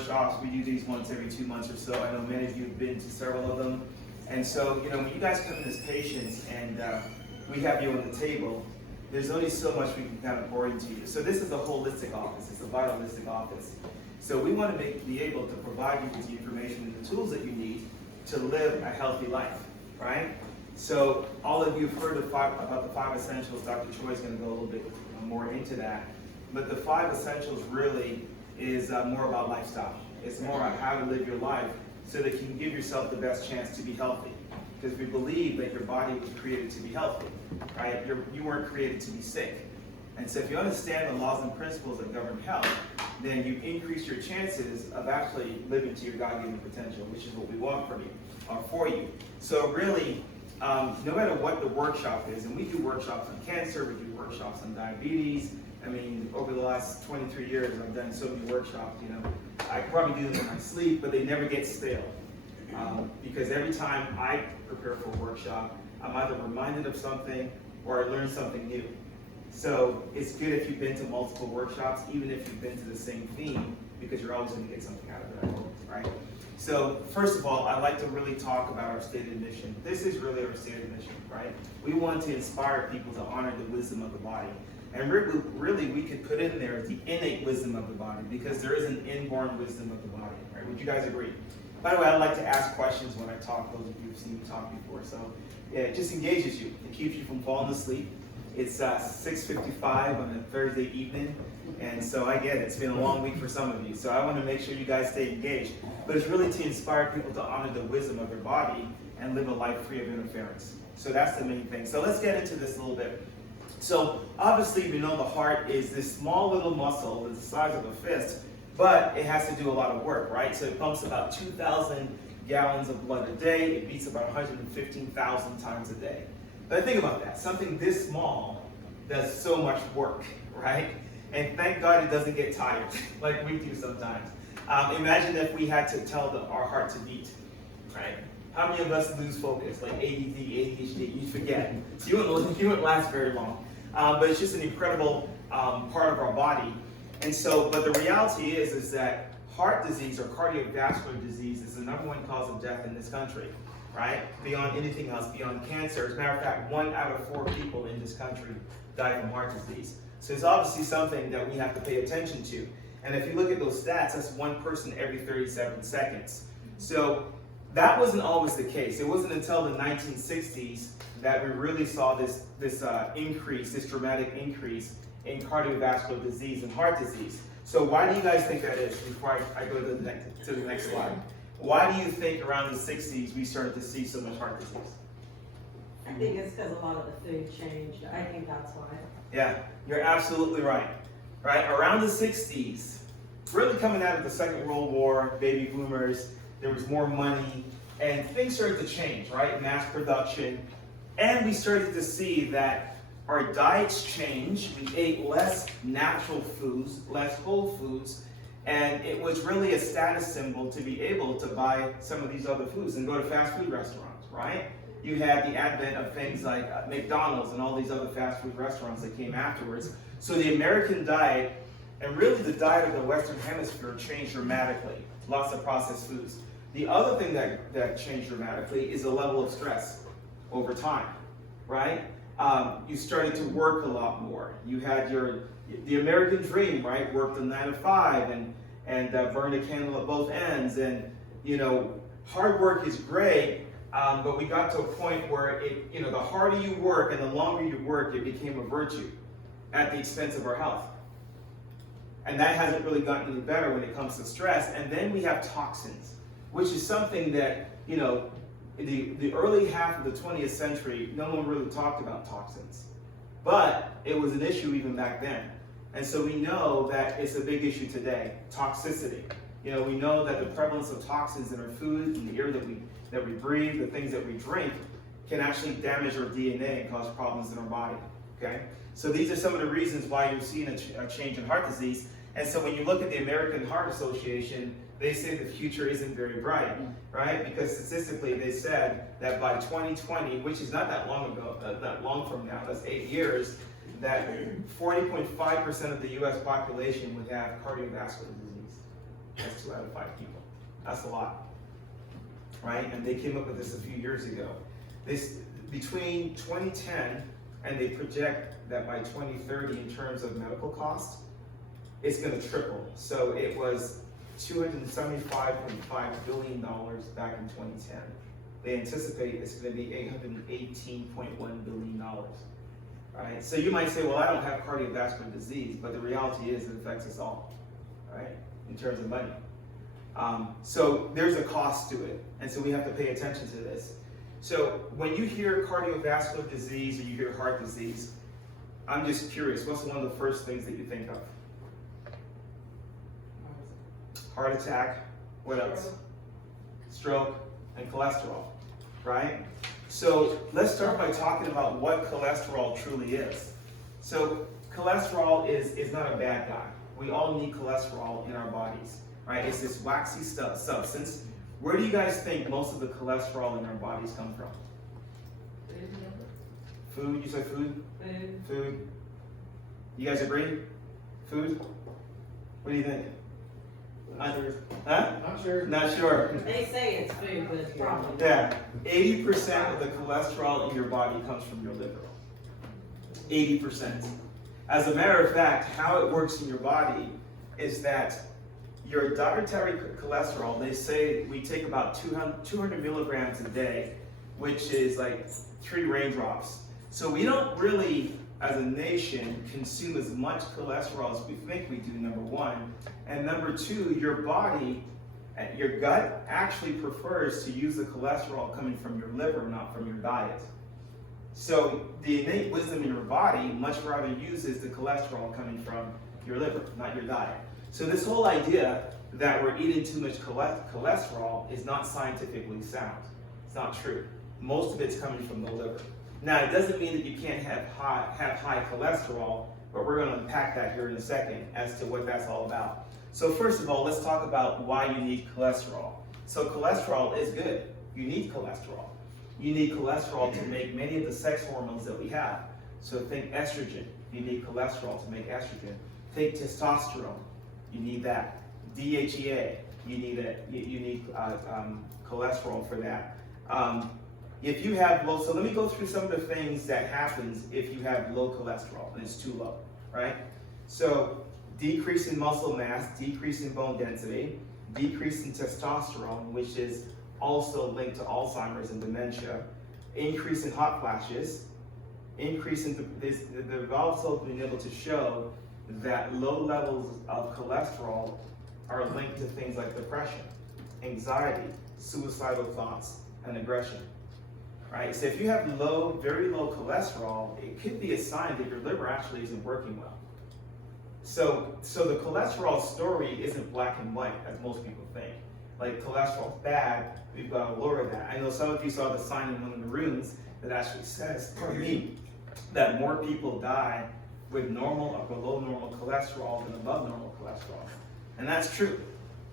workshops. We do these once every 2 months or so. I know many of you have been to several of them. And so, when you guys come in as patients and we have you on the table, there's only so much we can kind of pour into you. So this is a holistic office. It's a vitalistic office. So we want to be able to provide you with the information and the tools that you need to live a healthy life, right? So all of you have heard about the 5 essentials. Dr. Choi is going to go a little bit more into that. But the 5 essentials really is more about lifestyle. It's more about how to live your life so that you can give yourself the best chance to be healthy. Because we believe that your body was created to be healthy, right? You weren't created to be sick. And so if you understand the laws and principles that govern health, then you increase your chances of actually living to your God-given potential, which is what we want from you, for you. So really, no matter what the workshop is, and we do workshops on cancer, we do workshops on diabetes. I mean, over the last 23 years, I've done so many workshops, I probably do them in my sleep, but they never get stale. Because every time I prepare for a workshop, I'm either reminded of something or I learn something new. So it's good if you've been to multiple workshops, even if you've been to the same theme, because you're always going to get something out of it, right? So first of all, I'd like to really talk about our stated mission. This is really our stated mission, right? We want to inspire people to honor the wisdom of the body. And really, we could put in there the innate wisdom of the body, because there is an inborn wisdom of the body, right? Would you guys agree? By the way, I like to ask questions when I talk. Those of you who've seen me talk before. So yeah, it just engages you. It keeps you from falling asleep. It's 6:55 on a Thursday evening. And so I get it. It's been a long week for some of you. So I want to make sure you guys stay engaged. But it's really to inspire people to honor the wisdom of their body and live a life free of interference. So that's the main thing. So let's get into this a little bit. So obviously we know the heart is this small little muscle, it's the size of a fist, but it has to do a lot of work, right? So it pumps about 2,000 gallons of blood a day. It beats about 115,000 times a day. But think about that. Something this small does so much work, right? And thank God it doesn't get tired like we do sometimes. Imagine if we had to tell our heart to beat, right? How many of us lose focus, like ADD, ADHD, you forget. So you wouldn't last very long. But it's just an incredible part of our body. And so, but the reality is that heart disease or cardiovascular disease is the #1 cause of death in this country, right? Beyond anything else, beyond cancer. As a matter of fact, 1 out of 4 people in this country die from heart disease. So it's obviously something that we have to pay attention to. And if you look at those stats, that's 1 person every 37 seconds. So that wasn't always the case. It wasn't until the 1960s that we really saw this dramatic increase in cardiovascular disease and heart disease. So why do you guys think that is? Before I go to the next slide. Why do you think around the 60s we started to see so much heart disease? I think it's because a lot of the food changed. I think that's why. Yeah, you're absolutely right. Right? Around the 60s, really coming out of the Second World War, baby boomers, there was more money, and things started to change, right? Mass production. And we started to see that our diets changed. We ate less natural foods, less whole foods, and it was really a status symbol to be able to buy some of these other foods and go to fast food restaurants, right? You had the advent of things like McDonald's and all these other fast food restaurants that came afterwards. So the American diet, and really the diet of the Western Hemisphere, changed dramatically. Lots of processed foods. The other thing that changed dramatically is the level of stress over time, right? You started to work a lot more. You had the American dream, right? Worked a 9 to 5 and burned a candle at both ends. And, hard work is great, but we got to a point where the harder you work and the longer you work, it became a virtue at the expense of our health. And that hasn't really gotten any better when it comes to stress. And then we have toxins, which is something that, the early half of the 20th century, no one really talked about toxins. But it was an issue even back then. And so we know that it's a big issue today, toxicity. We know that the prevalence of toxins in our food, in the air that we breathe, the things that we drink, can actually damage our DNA and cause problems in our body, okay? So these are some of the reasons why you're seeing a change in heart disease. And so when you look at the American Heart Association, they say the future isn't very bright, right? Because statistically, they said that by 2020, which is not that long ago, that long from now, that's 8 years, that 40.5% of the U.S. population would have cardiovascular disease. That's 2 out of 5 people. That's a lot, right? And they came up with this a few years ago. This between 2010 and they project that by 2030, in terms of medical costs, it's going to triple. So it was $275.5 billion back in 2010. They anticipate it's going to be $818.1 billion. Right? So you might say, well, I don't have cardiovascular disease, but the reality is it affects us all, right? In terms of money. So there's a cost to it, and so we have to pay attention to this. So when you hear cardiovascular disease or you hear heart disease, I'm just curious, what's one of the first things that you think of? Heart attack, what else? Stroke, and cholesterol, right? So let's start by talking about what cholesterol truly is. So cholesterol is not a bad guy. We all need cholesterol in our bodies, right? It's this waxy substance. Where do you guys think most of the cholesterol in our bodies come from? Food, you said food? Food. You guys agree? Food? What do you think? Not sure. Huh? Not sure. Not sure. They say it's food, but it's probably. Yeah, 80% of the cholesterol in your body comes from your liver. 80%. As a matter of fact, how it works in your body is that your dietary cholesterol, they say we take about 200 milligrams a day, which is like 3 raindrops. So we don't really, as a nation, consume as much cholesterol as we think we do, number one. And number two, your body, your gut actually prefers to use the cholesterol coming from your liver, not from your diet. So the innate wisdom in your body much rather uses the cholesterol coming from your liver, not your diet. So this whole idea that we're eating too much cholesterol is not scientifically sound. It's not true. Most of it's coming from the liver. Now, it doesn't mean that you can't have high cholesterol, but we're going to unpack that here in a second as to what that's all about. So first of all, let's talk about why you need cholesterol. So cholesterol is good. You need cholesterol. You need cholesterol to make many of the sex hormones that we have. So think estrogen. You need cholesterol to make estrogen. Think testosterone. You need that. DHEA. You need cholesterol for that. If you have low, so let me go through some of the things that happens if you have low cholesterol and it's too low, right? So decrease in muscle mass, decrease in bone density, decrease in testosterone, which is also linked to Alzheimer's and dementia, increase in hot flashes, increase in they've also been able to show that low levels of cholesterol are linked to things like depression, anxiety, suicidal thoughts, and aggression. Right? So if you have very low cholesterol, it could be a sign that your liver actually isn't working well. So the cholesterol story isn't black and white, as most people think. Like cholesterol's bad, we've got to lower that. I know some of you saw the sign in one of the rooms that actually says, pardon me, that more people die with normal or below normal cholesterol than above normal cholesterol. And that's true,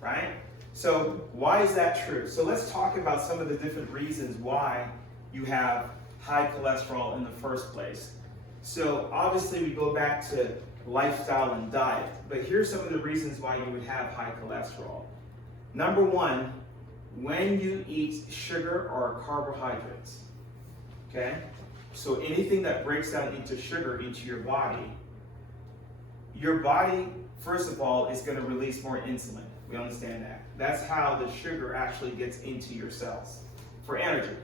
right? So why is that true? So let's talk about some of the different reasons why you have high cholesterol in the first place. So obviously we go back to lifestyle and diet, but here's some of the reasons why you would have high cholesterol. Number one, when you eat sugar or carbohydrates, okay? So anything that breaks down into sugar into your body, first of all, is going to release more insulin. We understand that. That's how the sugar actually gets into your cells for energy.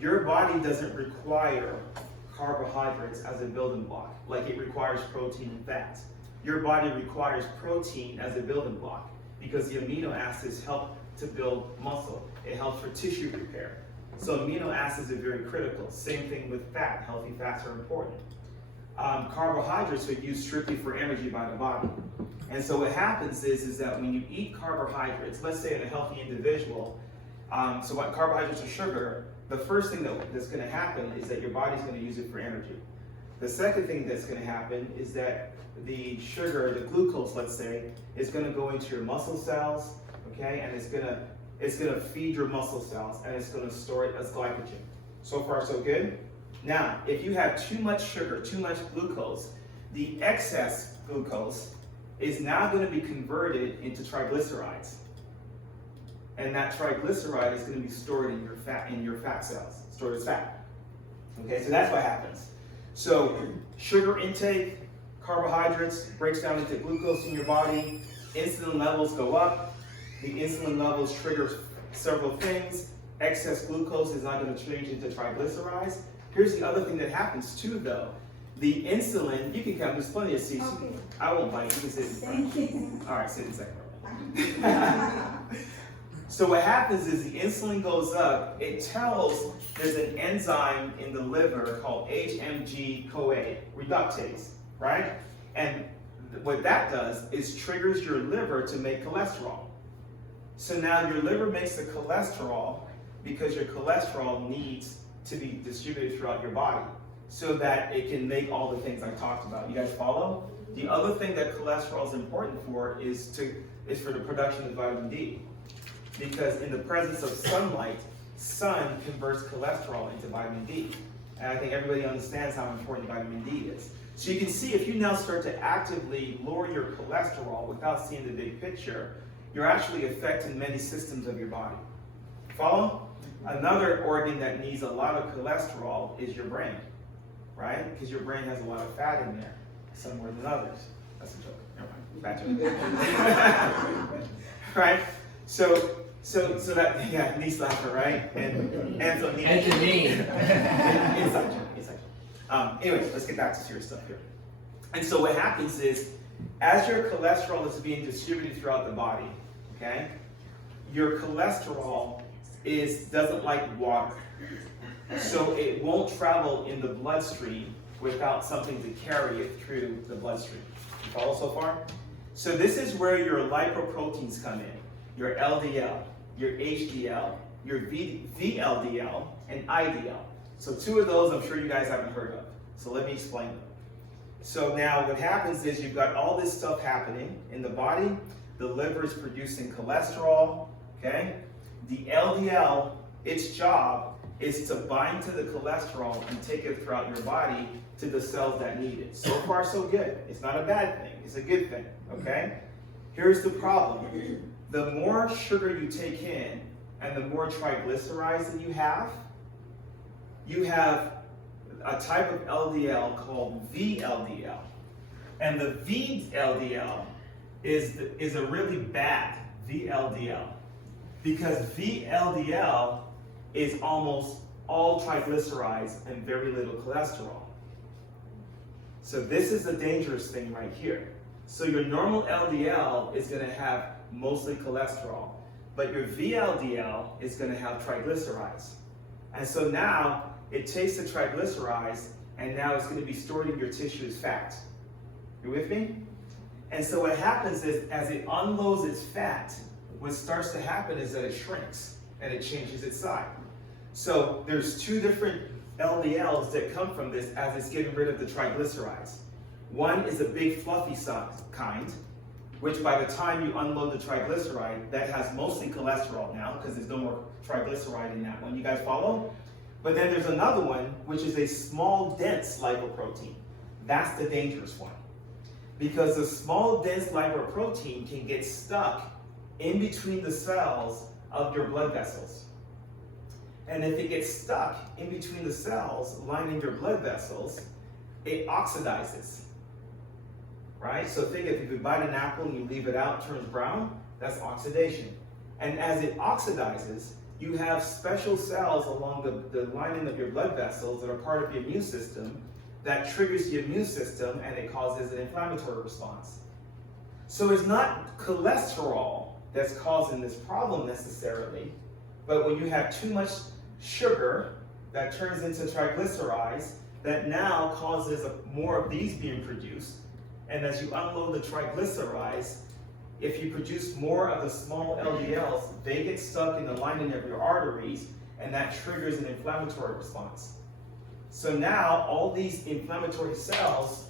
Your body doesn't require carbohydrates as a building block, like it requires protein and fats. Your body requires protein as a building block because the amino acids help to build muscle. It helps for tissue repair. So amino acids are very critical. Same thing with fat. Healthy fats are important. Carbohydrates are used strictly for energy by the body. And so what happens is that when you eat carbohydrates, let's say in a healthy individual, so what carbohydrates are sugar, the first thing that's going to happen is that your body's going to use it for energy. The second thing that's going to happen is that the sugar, the glucose, let's say, is going to go into your muscle cells, okay, and it's going to feed your muscle cells, and it's going to store it as glycogen. So far, so good? Now, if you have too much sugar, too much glucose, the excess glucose is now going to be converted into triglycerides. And that triglyceride is going to be stored in your fat cells, stored as fat. Okay, so that's what happens. So sugar intake, carbohydrates, breaks down into glucose in your body, insulin levels go up, the insulin levels trigger several things, excess glucose is not going to change into triglycerides. Here's the other thing that happens too though. The insulin, you can come, there's plenty of seats. Okay. I won't bite, you can sit in front. Thank you. All right, sit in second row. So what happens is the insulin goes up, it tells there's an enzyme in the liver called HMG-CoA, reductase, right? And what that does is triggers your liver to make cholesterol. So now your liver makes the cholesterol because your cholesterol needs to be distributed throughout your body so that it can make all the things I talked about. You guys follow? The other thing that cholesterol is important for is for the production of vitamin D. Because in the presence of sunlight, sun converts cholesterol into vitamin D. And I think everybody understands how important vitamin D is. So you can see if you now start to actively lower your cholesterol without seeing the big picture, you're actually affecting many systems of your body. Follow? Another organ that needs a lot of cholesterol is your brain, right? Because your brain has a lot of fat in there, some more than others. That's a joke. Never mind. Bad joke. Right? So that, yeah, knee slapper, right? And so knee. Inside joke. Anyways, let's get back to serious stuff here. And so what happens is, as your cholesterol is being distributed throughout the body, okay, your cholesterol doesn't like water. So it won't travel in the bloodstream without something to carry it through the bloodstream. You follow so far? So this is where your lipoproteins come in. Your LDL, your HDL, your VLDL, and IDL. So two of those I'm sure you guys haven't heard of. So let me explain them. So now what happens is you've got all this stuff happening in the body. The liver is producing cholesterol, okay? The LDL, its job is to bind to the cholesterol and take it throughout your body to the cells that need it. So far, so good. It's not a bad thing. It's a good thing, okay? Here's the problem. The more sugar you take in and the more triglycerides that you have a type of LDL called VLDL. And the VLDL is a really bad VLDL because VLDL is almost all triglycerides and very little cholesterol. So this is a dangerous thing right here. So your normal LDL is going to have mostly cholesterol, but your VLDL is going to have triglycerides. And so now it takes the triglycerides and now it's going to be stored in your tissue as fat. You with me? And so what happens is as it unloads its fat, what starts to happen is that it shrinks and it changes its size. So there's two different LDLs that come from this as it's getting rid of the triglycerides. One is a big fluffy kind, which by the time you unload the triglyceride, that has mostly cholesterol now because there's no more triglyceride in that one. You guys follow? But then there's another one, which is a small, dense lipoprotein. That's the dangerous one. Because the small, dense lipoprotein can get stuck in between the cells of your blood vessels. And if it gets stuck in between the cells lining your blood vessels, it oxidizes. Right? So think if you bite an apple and you leave it out, it turns brown, that's oxidation. And as it oxidizes, you have special cells along the lining of your blood vessels that are part of the immune system that triggers the immune system and it causes an inflammatory response. So it's not cholesterol that's causing this problem necessarily, but when you have too much sugar that turns into triglycerides that now causes more of these being produced. And as you unload the triglycerides, if you produce more of the small LDLs, they get stuck in the lining of your arteries, and that triggers an inflammatory response. So now all these inflammatory cells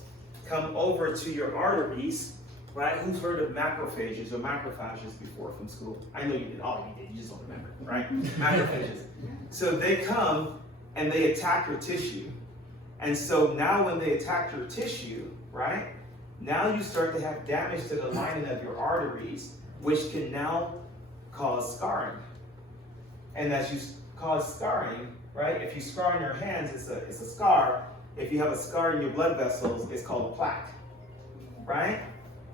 come over to your arteries, right? Who's heard of macrophages or macrophages before from school? I know you did, all of you did, you just don't remember, right? Macrophages. So they come and they attack your tissue. And so now when they attack your tissue, right? now you start to have damage to the lining of your arteries, which can now cause scarring. And as you cause scarring, right? If you scar on your hands, it's a scar. If you have a scar in your blood vessels, it's called a plaque, right?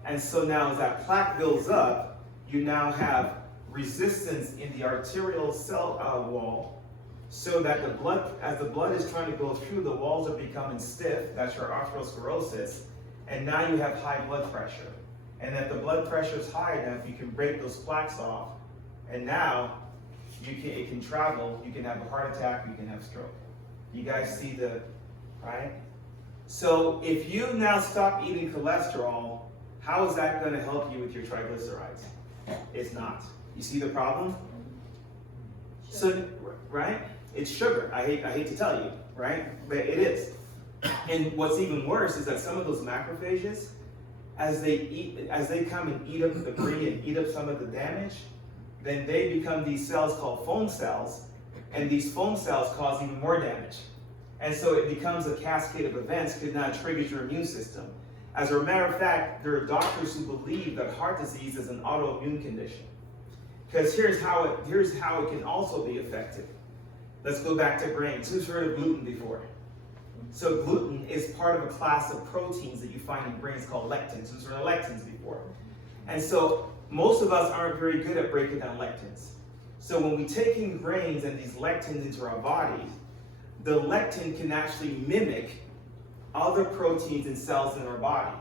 And so now as that plaque builds up, you now have resistance in the arterial cell wall, so that the blood, as the blood is trying to go through, the walls are becoming stiff. That's your atherosclerosis. And now you have high blood pressure. And if the blood pressure is high enough, you can break those plaques off. And now it can travel. You can have a heart attack. You can have stroke. You guys see right? So if you now stop eating cholesterol, how is that going to help you with your triglycerides? It's not. You see the problem? So, right? It's sugar. I hate to tell you, right? But it is. And what's even worse is that some of those macrophages, as they come and eat up the debris and eat up some of the damage, then they become these cells called foam cells, and these foam cells cause even more damage. And so it becomes a cascade of events that now triggers your immune system. As a matter of fact, there are doctors who believe that heart disease is an autoimmune condition. Because here's how it can also be effective. Let's go back to grains. Who's heard of gluten before? So gluten is part of a class of proteins that you find in grains called lectins. Who's heard of lectins before? And so most of us aren't very good at breaking down lectins. So when we take in grains and these lectins into our bodies, the lectin can actually mimic other proteins and cells in our body.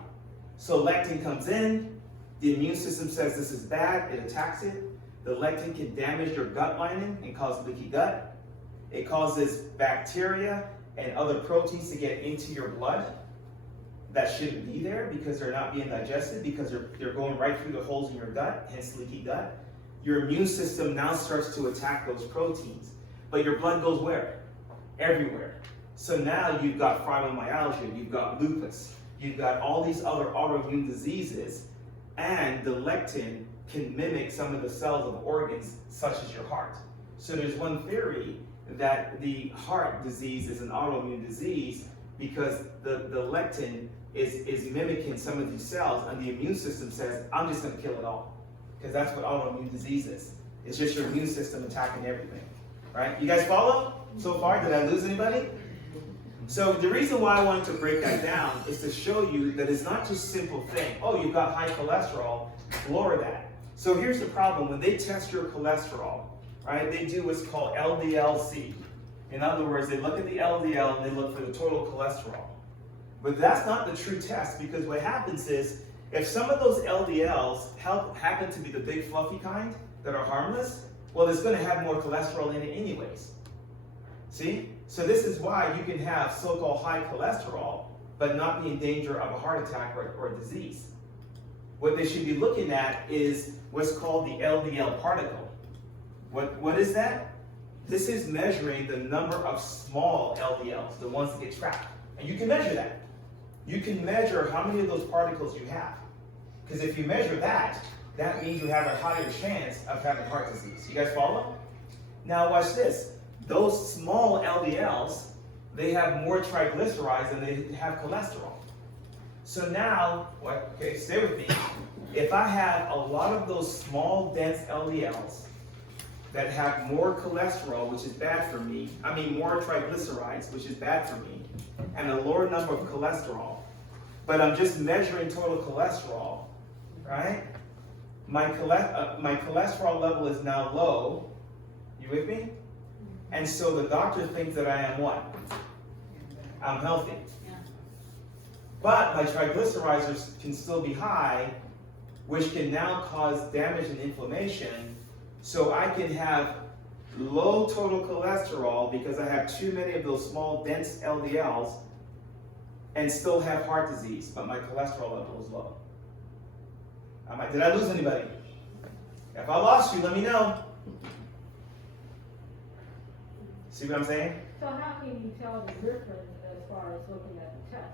So lectin comes in, the immune system says this is bad, it attacks it. The lectin can damage your gut lining and cause leaky gut. It causes bacteria and other proteins to get into your blood that shouldn't be there because they're not being digested, because they're going right through the holes in your gut, hence leaky gut. Your immune system now starts to attack those proteins. But your blood goes where? Everywhere. So now you've got fibromyalgia, you've got lupus, you've got all these other autoimmune diseases, and the lectin can mimic some of the cells of organs, such as your heart. So there's one theory that the heart disease is an autoimmune disease because the lectin is mimicking some of these cells, and the immune system says, I'm just going to kill it all. Because that's what autoimmune disease is. It's just your immune system attacking everything. Right? You guys follow so far? Did I lose anybody? So the reason why I wanted to break that down is to show you that it's not just a simple thing. Oh, you've got high cholesterol, lower that. So here's the problem. When they test your cholesterol, right, they do what's called LDL-C. In other words, they look at the LDL and they look for the total cholesterol. But that's not the true test, because what happens is, if some of those LDLs happen to be the big fluffy kind that are harmless, well, it's going to have more cholesterol in it anyways. See? So this is why you can have so-called high cholesterol, but not be in danger of a heart attack or disease. What they should be looking at is what's called the LDL particle. What is that? This is measuring the number of small LDLs, the ones that get trapped. And you can measure that. You can measure how many of those particles you have. Because if you measure that, that means you have a higher chance of having heart disease. You guys follow? Now watch this. Those small LDLs, they have more triglycerides than they have cholesterol. So now, okay, stay with me. If I have a lot of those small, dense LDLs that have more cholesterol, which is bad for me, more triglycerides, which is bad for me, and a lower number of cholesterol, but I'm just measuring total cholesterol, right? My cholesterol level is now low. You with me? And so the doctor thinks that I am what? I'm healthy. Yeah. But my triglycerides can still be high, which can now cause damage and inflammation. So I can have low total cholesterol because I have too many of those small, dense LDLs and still have heart disease, but my cholesterol level is low. Did I lose anybody? If I lost you, let me know. See what I'm saying? So how can you tell the difference as far as looking at the test?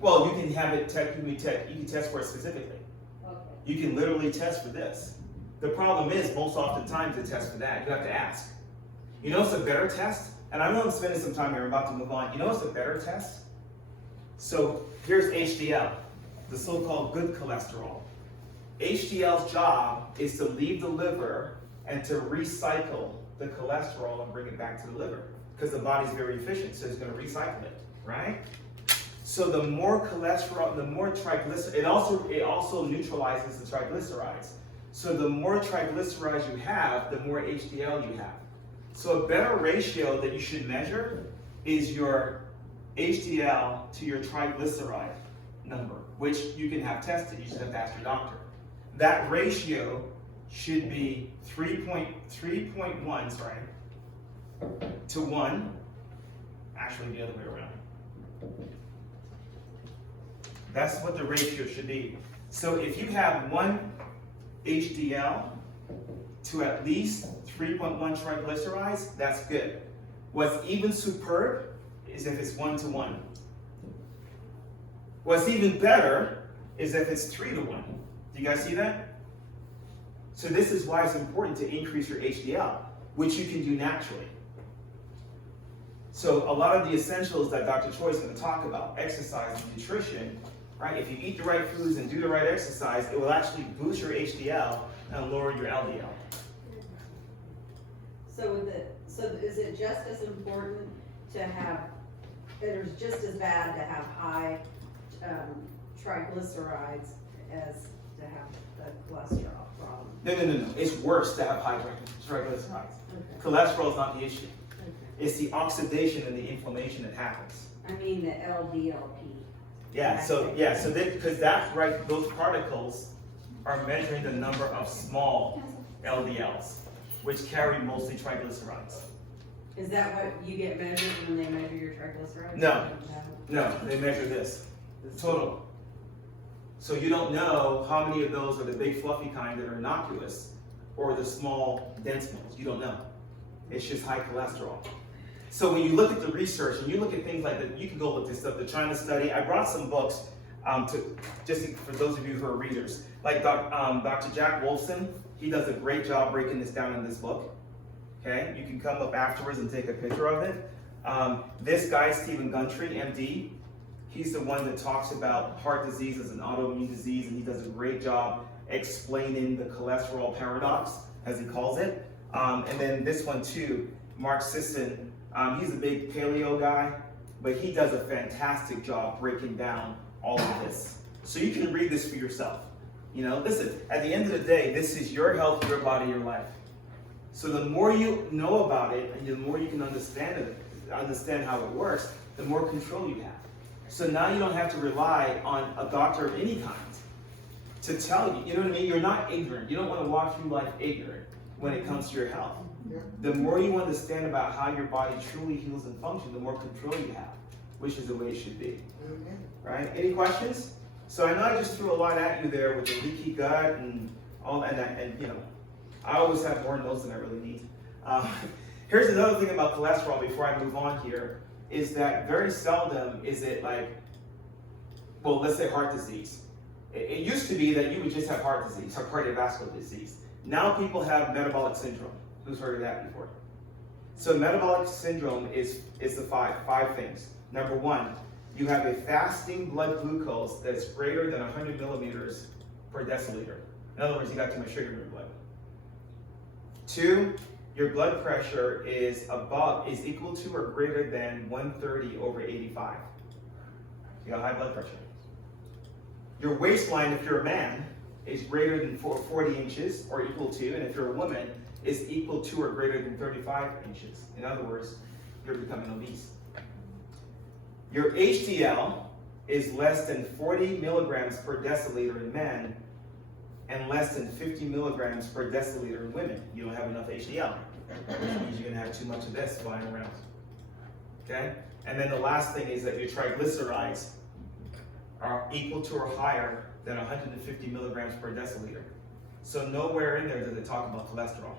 Well, you can have it you can test for it specifically. Okay. You can literally test for this. The problem is, most oftentimes they test for that. You have to ask. You know what's a better test? And I know I'm spending some time here, I'm about to move on. You know what's a better test? So here's HDL. the so-called good cholesterol. HDL's job is to leave the liver and to recycle the cholesterol and bring it back to the liver, because the body's very efficient, so it's going to recycle it, right? So the more cholesterol, the more triglycerides, it also neutralizes the triglycerides. So the more triglycerides you have, the more HDL you have. So a better ratio that you should measure is your HDL to your triglyceride number, which you can have tested. You just have to ask your doctor. That ratio should be 3.1, to 1. Actually, the other way around. That's what the ratio should be. So if you have 1 HDL to at least 3.1 triglycerides, that's good. What's even superb is if it's 1 to 1. What's even better is if it's 3 to 1. Do you guys see that? So this is why it's important to increase your HDL, which you can do naturally. So a lot of the essentials that Dr. Choi is going to talk about, exercise and nutrition, right? If you eat the right foods and do the right exercise, it will actually boost your HDL and lower your LDL. So is it just as important to have, or is just as bad to have high triglycerides as to have the cholesterol problem? No. It's worse to have high triglycerides. Okay. Cholesterol is not the issue. Okay. It's the oxidation and the inflammation that happens. I mean the LDLP. Because that, right, those particles are measuring the number of small LDLs, which carry mostly triglycerides. Is that what you get measured when they measure your triglycerides? No, they measure this, total. So you don't know how many of those are the big fluffy kind that are innocuous or the small dense ones. You don't know. It's just high cholesterol. So when you look at the research and you look at things like that, you can go look this up, the China study. I brought some books for those of you who are readers. Like Dr. Jack Wolfson, he does a great job breaking this down in this book. Okay, you can come up afterwards and take a picture of it. This guy, Stephen Gundry, MD, he's the one that talks about heart disease as an autoimmune disease, and he does a great job explaining the cholesterol paradox, as he calls it. And then this one too, Mark Sisson, he's a big paleo guy, but he does a fantastic job breaking down all of this. So you can read this for yourself. You know, listen, at the end of the day, this is your health, your body, your life. So the more you know about it and the more you can understand how it works, the more control you have. So now you don't have to rely on a doctor of any kind to tell you, you know what I mean? You're not ignorant. You don't want to walk through life ignorant when it comes to your health. The more you understand about how your body truly heals and functions, the more control you have, which is the way it should be. Right? Any questions? So I know I just threw a lot at you there with the leaky gut and all that, and you know, I always have more notes than I really need. Here's another thing about cholesterol before I move on here, is that very seldom is it like, well, let's say heart disease. It used to be that you would just have heart disease, or cardiovascular disease. Now people have metabolic syndrome. Who's heard of that before? So metabolic syndrome is the five things. Number 1, you have a fasting blood glucose that's greater than 100 millimeters per deciliter. In other words, you got too much sugar in your blood. 2, your blood pressure is equal to or greater than 130/85. You got high blood pressure. Your waistline, if you're a man, is greater than 40 inches or equal to, and if you're a woman, is equal to or greater than 35 inches. In other words, you're becoming obese. Your HDL is less than 40 milligrams per deciliter in men and less than 50 milligrams per deciliter in women. You don't have enough HDL, which means you're gonna have too much of this flying around. Okay? And then the last thing is that your triglycerides are equal to or higher than 150 milligrams per deciliter. So nowhere in there does it talk about cholesterol.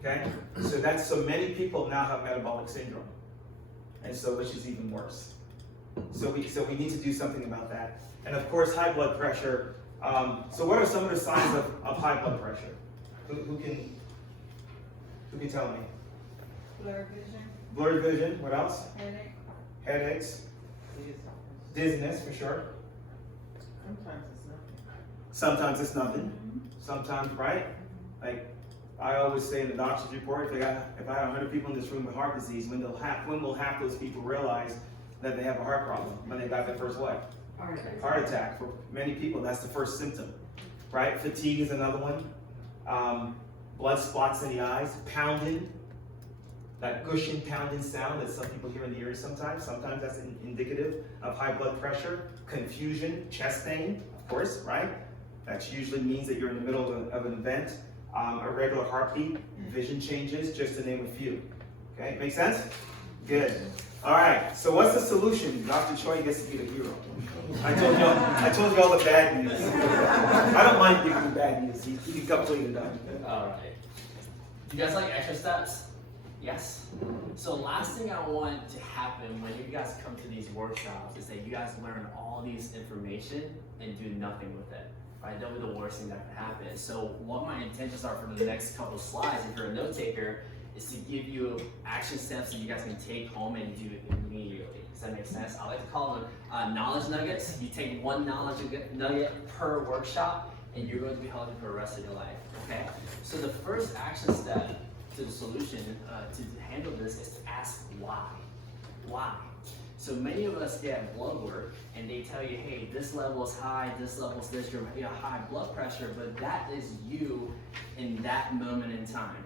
Okay? So many people now have metabolic syndrome. And so, which is even worse. So we need to do something about that. And of course, high blood pressure. So what are some of the signs of high blood pressure? Who can tell me? Blurred vision. Blurred vision, what else? Headache. Headaches. Dizziness, for sure. Sometimes it's nothing. Sometimes it's nothing. Sometimes, right? Like, I always say in the doctor's report, if I had 100 people in this room with heart disease, when will half those people realize that they have a heart problem when they got their first what? Heart attack. For many people, that's the first symptom, right? Fatigue is another one. Blood spots in the eyes, pounding, that gushing, pounding sound that some people hear in the ears sometimes. Sometimes that's indicative of high blood pressure. Confusion, chest pain, of course, right? That usually means that you're in the middle of an event. Irregular heartbeat, vision changes, just to name a few. Okay, make sense? Good. All right, so what's the solution? Dr. Choi gets to be the hero. I told you all the bad news. I don't mind giving you bad news. You can complete it up. All right. Do you guys like extra steps? Yes? So last thing I want to happen when you guys come to these workshops is that you guys learn all these information and do nothing with it. Right? That would be the worst thing that could happen. So what my intentions are for the next couple of slides, if you're a note taker, is to give you action steps that you guys can take home and do immediately. Does that make sense? I like to call them knowledge nuggets. You take one knowledge nugget per workshop and you're going to be healthy for the rest of your life, okay? So the first action step to the solution to handle this is to ask why. Why? So many of us get blood work and they tell you, hey, this level is high, this level is this, you're high blood pressure, but that is you in that moment in time.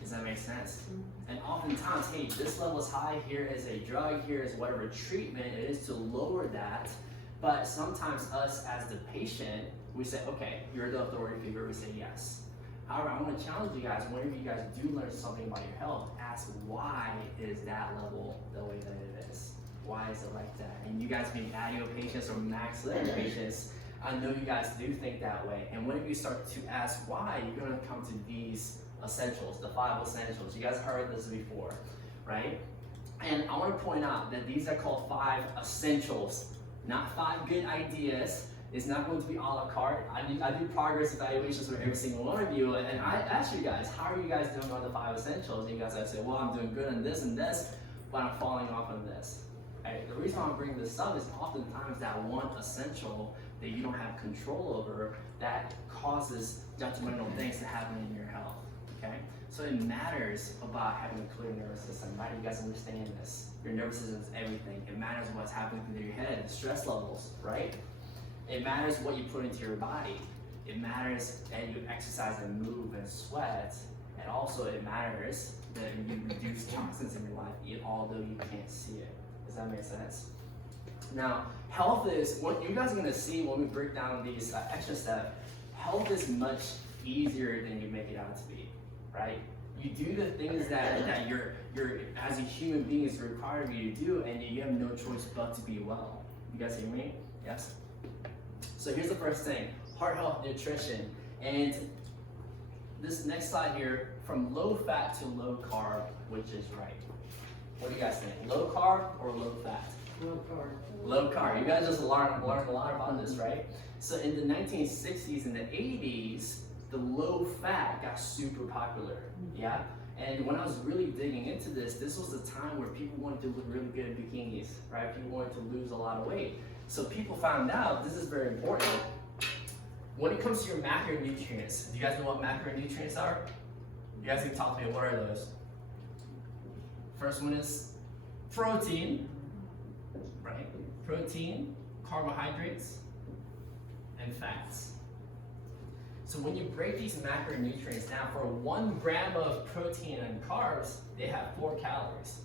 Does that make sense? And oftentimes, hey, this level is high, here is a drug, here is whatever treatment it is to lower that. But sometimes us as the patient, we say, okay, you're the authority figure, we say yes. However, I want to challenge you guys, whenever you guys do learn something about your health, ask why is that level the way that it is? Why is it like that? And you guys being ADIO patients or max living patients, I know you guys do think that way. And whenever you start to ask why, you're going to come to these essentials, the 5 essentials. You guys heard this before, right? And I want to point out that these are called 5 essentials, not 5 good ideas. It's not going to be a la carte. I do progress evaluations for every single one of you, and I ask you guys, how are you guys doing on the 5 essentials? And you guys have said, well, I'm doing good on this and this, but I'm falling off on this. Right? The reason I'm bringing this up is oftentimes that one essential that you don't have control over that causes detrimental things to happen in your health. Okay? So it matters about having a clear nervous system, right? You guys understand this. Your nervous system is everything. It matters what's happening through your head, stress levels, right? It matters what you put into your body. It matters that you exercise and move and sweat. And also it matters that you reduce toxins in your life, although you can't see it. Does that make sense? Now, health is, what you guys are gonna see when we break down these extra steps, health is much easier than you make it out to be, right? You do the things that you're as a human being is required of you to do, and you have no choice but to be well. You guys hear me? Yes? So here's the first thing, heart health nutrition. And this next slide here, from low fat to low carb, which is right? What do you guys think? Low carb or low fat? Low carb. Low carb. You guys just learned a lot about this, right? So in the 1960s and the 80s, the low fat got super popular, yeah? And when I was really digging into this, this was the time where people wanted to look really good in bikinis, right? People wanted to lose a lot of weight. So people found out, this is very important, when it comes to your macronutrients, do you guys know what macronutrients are? You guys can talk to me, what are those? First one is protein, right? Protein, carbohydrates, and fats. So when you break these macronutrients down, for 1 gram of protein and carbs, they have 4 calories.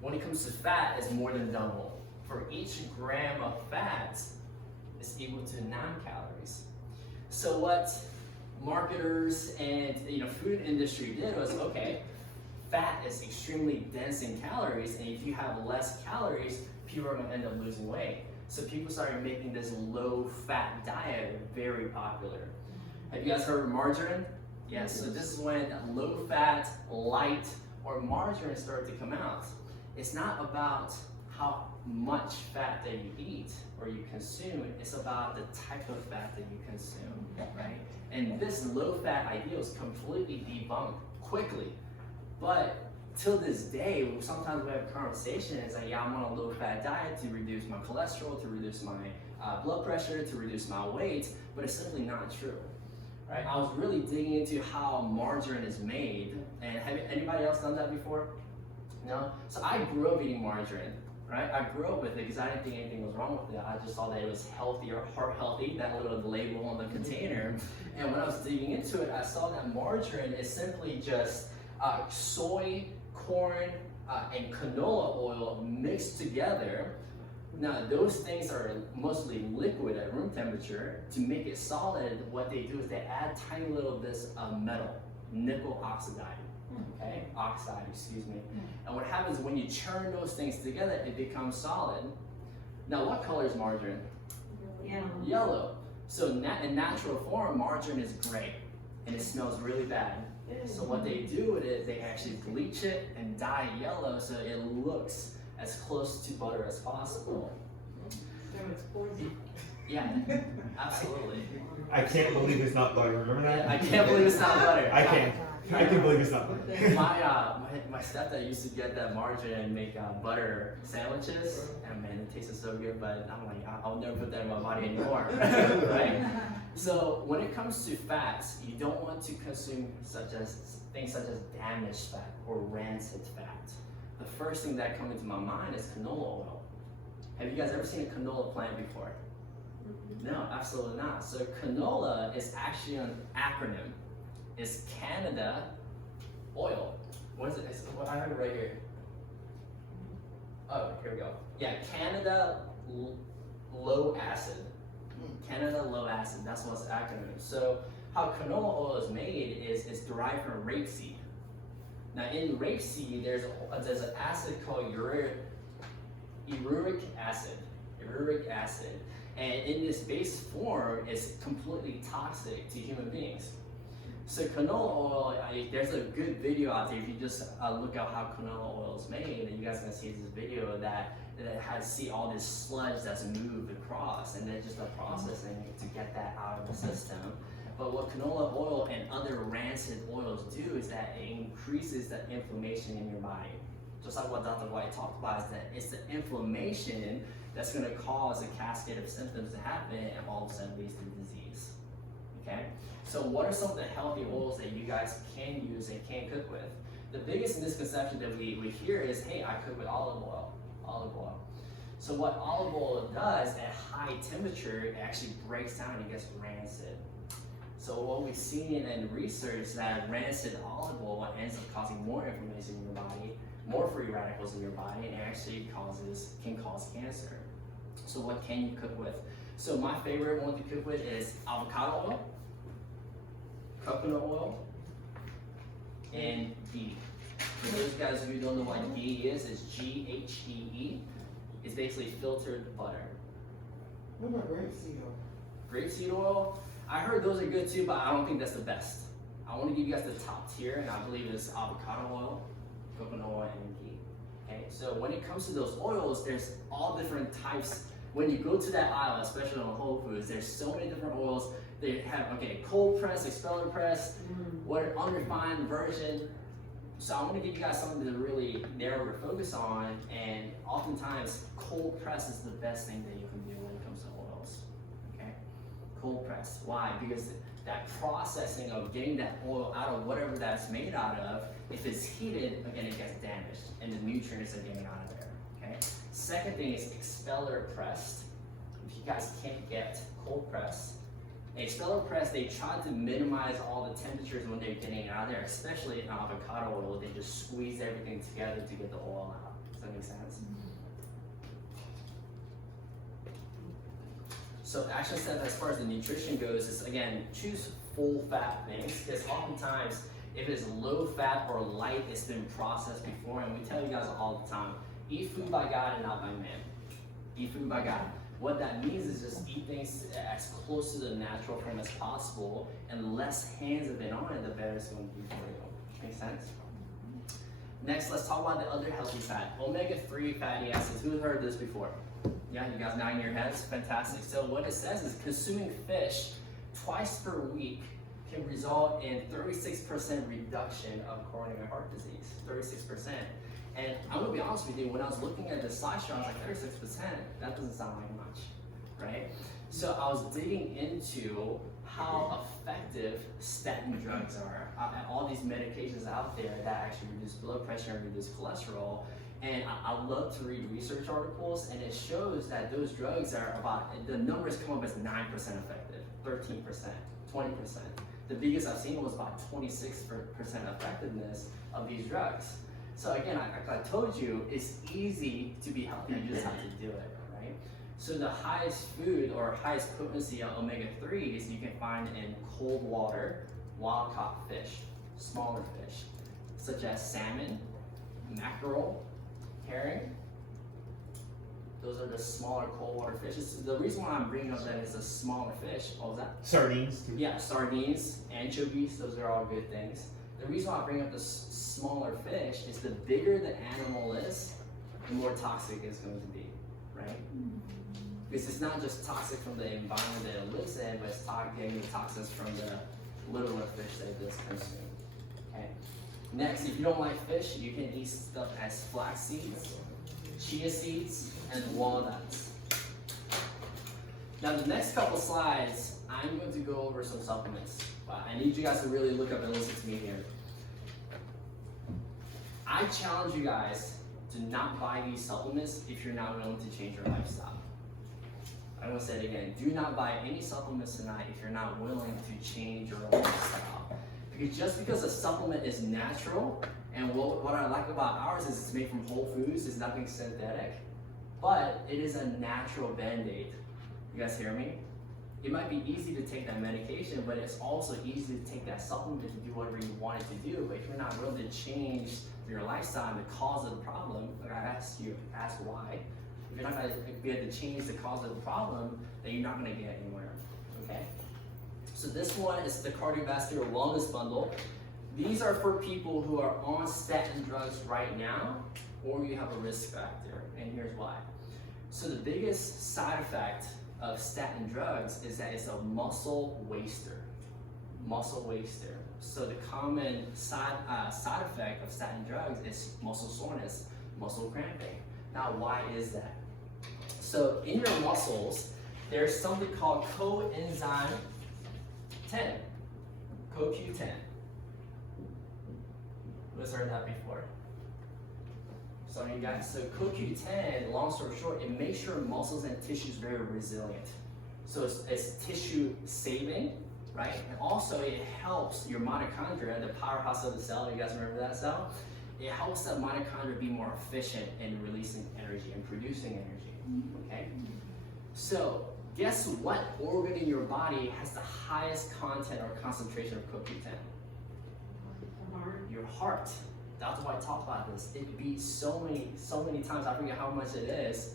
When it comes to fat, it's more than double. For each gram of fat, it's equal to 9 calories. So what marketers and food industry did was, okay, fat is extremely dense in calories, and if you have less calories, people are going to end up losing weight. So people started making this low-fat diet very popular. Have you guys heard of margarine? Yes, so this is when low-fat, light, or margarine started to come out. It's not about how much fat that you eat or you consume, it's about the type of fat that you consume, right? And this low-fat ideal is completely debunked quickly. But till this day, sometimes we have conversations like, yeah, I'm on a low-fat diet to reduce my cholesterol, to reduce my blood pressure, to reduce my weight, but it's simply not true. Right? I was really digging into how margarine is made, and have anybody else done that before? No? So I grew up eating margarine, right? I grew up with it because I didn't think anything was wrong with it. I just saw that it was healthy or heart healthy, that little label on the container. And when I was digging into it, I saw that margarine is simply just soy, corn, and canola oil mixed together. Now, those things are mostly liquid at room temperature. To make it solid, what they do is they add tiny little bits of metal, nickel oxide, okay? Oxide, excuse me. And what happens when you churn those things together, it becomes solid. Now, what color is margarine? Yeah. Yellow. So in natural form, margarine is gray, and it smells really bad. So what they do with it, they actually bleach it and dye it yellow so it looks as close to butter as possible. So it's poison. Yeah, absolutely. I can't believe it's not butter. Remember that? I can't believe it's not butter. I can't. I can't believe it's not butter. My stepdad used to get that margarine and make butter sandwiches, and man, it tasted so good. But I'm like, I'll never put that in my body anymore, right? So when it comes to fats, you don't want to consume things such as damaged fat or rancid fat. The first thing that comes into my mind is canola oil. Have you guys ever seen a canola plant before? No, absolutely not. So canola is actually an acronym. It's Canada oil. What is it? I have it right here. Oh, here we go. Yeah, Canada low acid. Canada low acid, that's what's the acronym. So how canola oil is made is it's derived from rapeseed. Now in rapeseed, there's an acid called uric acid. Uric acid. And in this base form, it's completely toxic to human beings. So canola oil, there's a good video out there. If you just look at how canola oil is made, and you guys can see this video that see all this sludge that's moved across, and then just the processing to get that out of the system. But what canola oil and other rancid oils do is that it increases the inflammation in your body. Just like what Dr. White talked about, is that it's the inflammation that's going to cause a cascade of symptoms to happen, and all of a sudden leads to disease. Okay? So what are some of the healthy oils that you guys can use and can cook with? The biggest misconception that we hear is, hey, I cook with olive oil. Olive oil. So what olive oil does at high temperature, it actually breaks down and gets rancid. So what we've seen in research is that rancid olive oil ends up causing more inflammation in your body, more free radicals in your body, and it actually can cause cancer. So what can you cook with? So my favorite one to cook with is avocado oil, coconut oil, and ghee. For those guys who don't know what ghee is, it's G-H-E-E. It's basically filtered butter. What about rapeseed oil? Grapeseed oil, I heard those are good too, but I don't think that's the best. I want to give you guys the top tier, and I believe it's avocado oil, coconut oil, and ghee. Okay, so when it comes to those oils, there's all different types. When you go to that aisle, especially on Whole Foods, there's so many different oils. They have, cold press, expeller press, what an unrefined version. So I want to give you guys something to really narrow your focus on, and oftentimes cold press is the best thing that you can do when it comes to oils. Okay, cold press. Why? Because that processing of getting that oil out of whatever that's made out of, if it's heated, again, it gets damaged, and the nutrients are getting out of there. Okay. Second thing is expeller pressed. If you guys can't get cold press, expeller press, they try to minimize all the temperatures when they're getting it out of there, especially in avocado oil. They just squeeze everything together to get the oil out. Does that make sense? So action steps as far as the nutrition goes is, again, choose full fat things, because oftentimes if it's low fat or light, it's been processed before, and we tell you guys all the time, eat food by God and not by man. Eat food by God. What that means is just eat things as close to the natural form as possible, and the less hands have been on it, the better it's going to be for you. Make sense? Next, let's talk about the other healthy fat. Omega-3 fatty acids. Who's heard this before? Yeah, you guys nodding your heads? Fantastic. So what it says is consuming fish twice per week can result in 36% reduction of coronary heart disease, 36%. And I'm gonna be honest with you, when I was looking at the slideshow, I was like, 36%, that doesn't sound like much, right? So I was digging into how effective statin drugs are, and all these medications out there that actually reduce blood pressure and reduce cholesterol. And I love to read research articles, and it shows that those drugs are the numbers come up as 9% effective, 13%, 20%. The biggest I've seen was about 26% effectiveness of these drugs. So again, I told you, it's easy to be healthy, you just have to do it, right? So the highest food or highest potency of omega-3s you can find in cold water, wild-caught fish, smaller fish, such as salmon, mackerel, herring. Those are the smaller cold water fishes. The reason why I'm bringing up that it's a smaller fish, what was that? Sardines too. Yeah, sardines, anchovies, those are all good things. The reason why I bring up the smaller fish is the bigger the animal is, the more toxic it's going to be, right? Because it's not just toxic from the environment that it lives in, but it's getting the toxins from the littler fish that it does consume. Okay. Next, if you don't like fish, you can eat stuff as flax seeds, chia seeds, and walnuts. Now the next couple slides, I'm going to go over some supplements. I need you guys to really look up and listen to me here. I challenge you guys to not buy these supplements if you're not willing to change your lifestyle. I'm going to say it again. Do not buy any supplements tonight if you're not willing to change your lifestyle. Because just because a supplement is natural, and what I like about ours is it's made from whole foods, it's nothing synthetic, but it is a natural band-aid. You guys hear me? It might be easy to take that medication, but it's also easy to take that supplement to do whatever you want it to do. But if you're not willing to change your lifestyle and the cause of the problem, like I ask why. If you're not going to be able to change the cause of the problem, then you're not going to get anywhere, okay? So this one is the cardiovascular wellness bundle. These are for people who are on statin drugs right now, or you have a risk factor, and here's why. So the biggest side effect of statin drugs is that it's a muscle waster. Muscle waster. So the common side effect of statin drugs is muscle soreness, muscle cramping. Now, why is that? So in your muscles, there's something called coenzyme 10, CoQ10. Who's heard that before? Some of you guys. So CoQ10, long story short, it makes your muscles and tissues very resilient. So it's tissue saving, right? And also it helps your mitochondria, the powerhouse of the cell. You guys remember that cell? It helps that mitochondria be more efficient in releasing energy and producing energy, okay? So guess what organ in your body has the highest content or concentration of CoQ10? Your heart. That's why I talk about this. It beats so many times. I forget how much it is.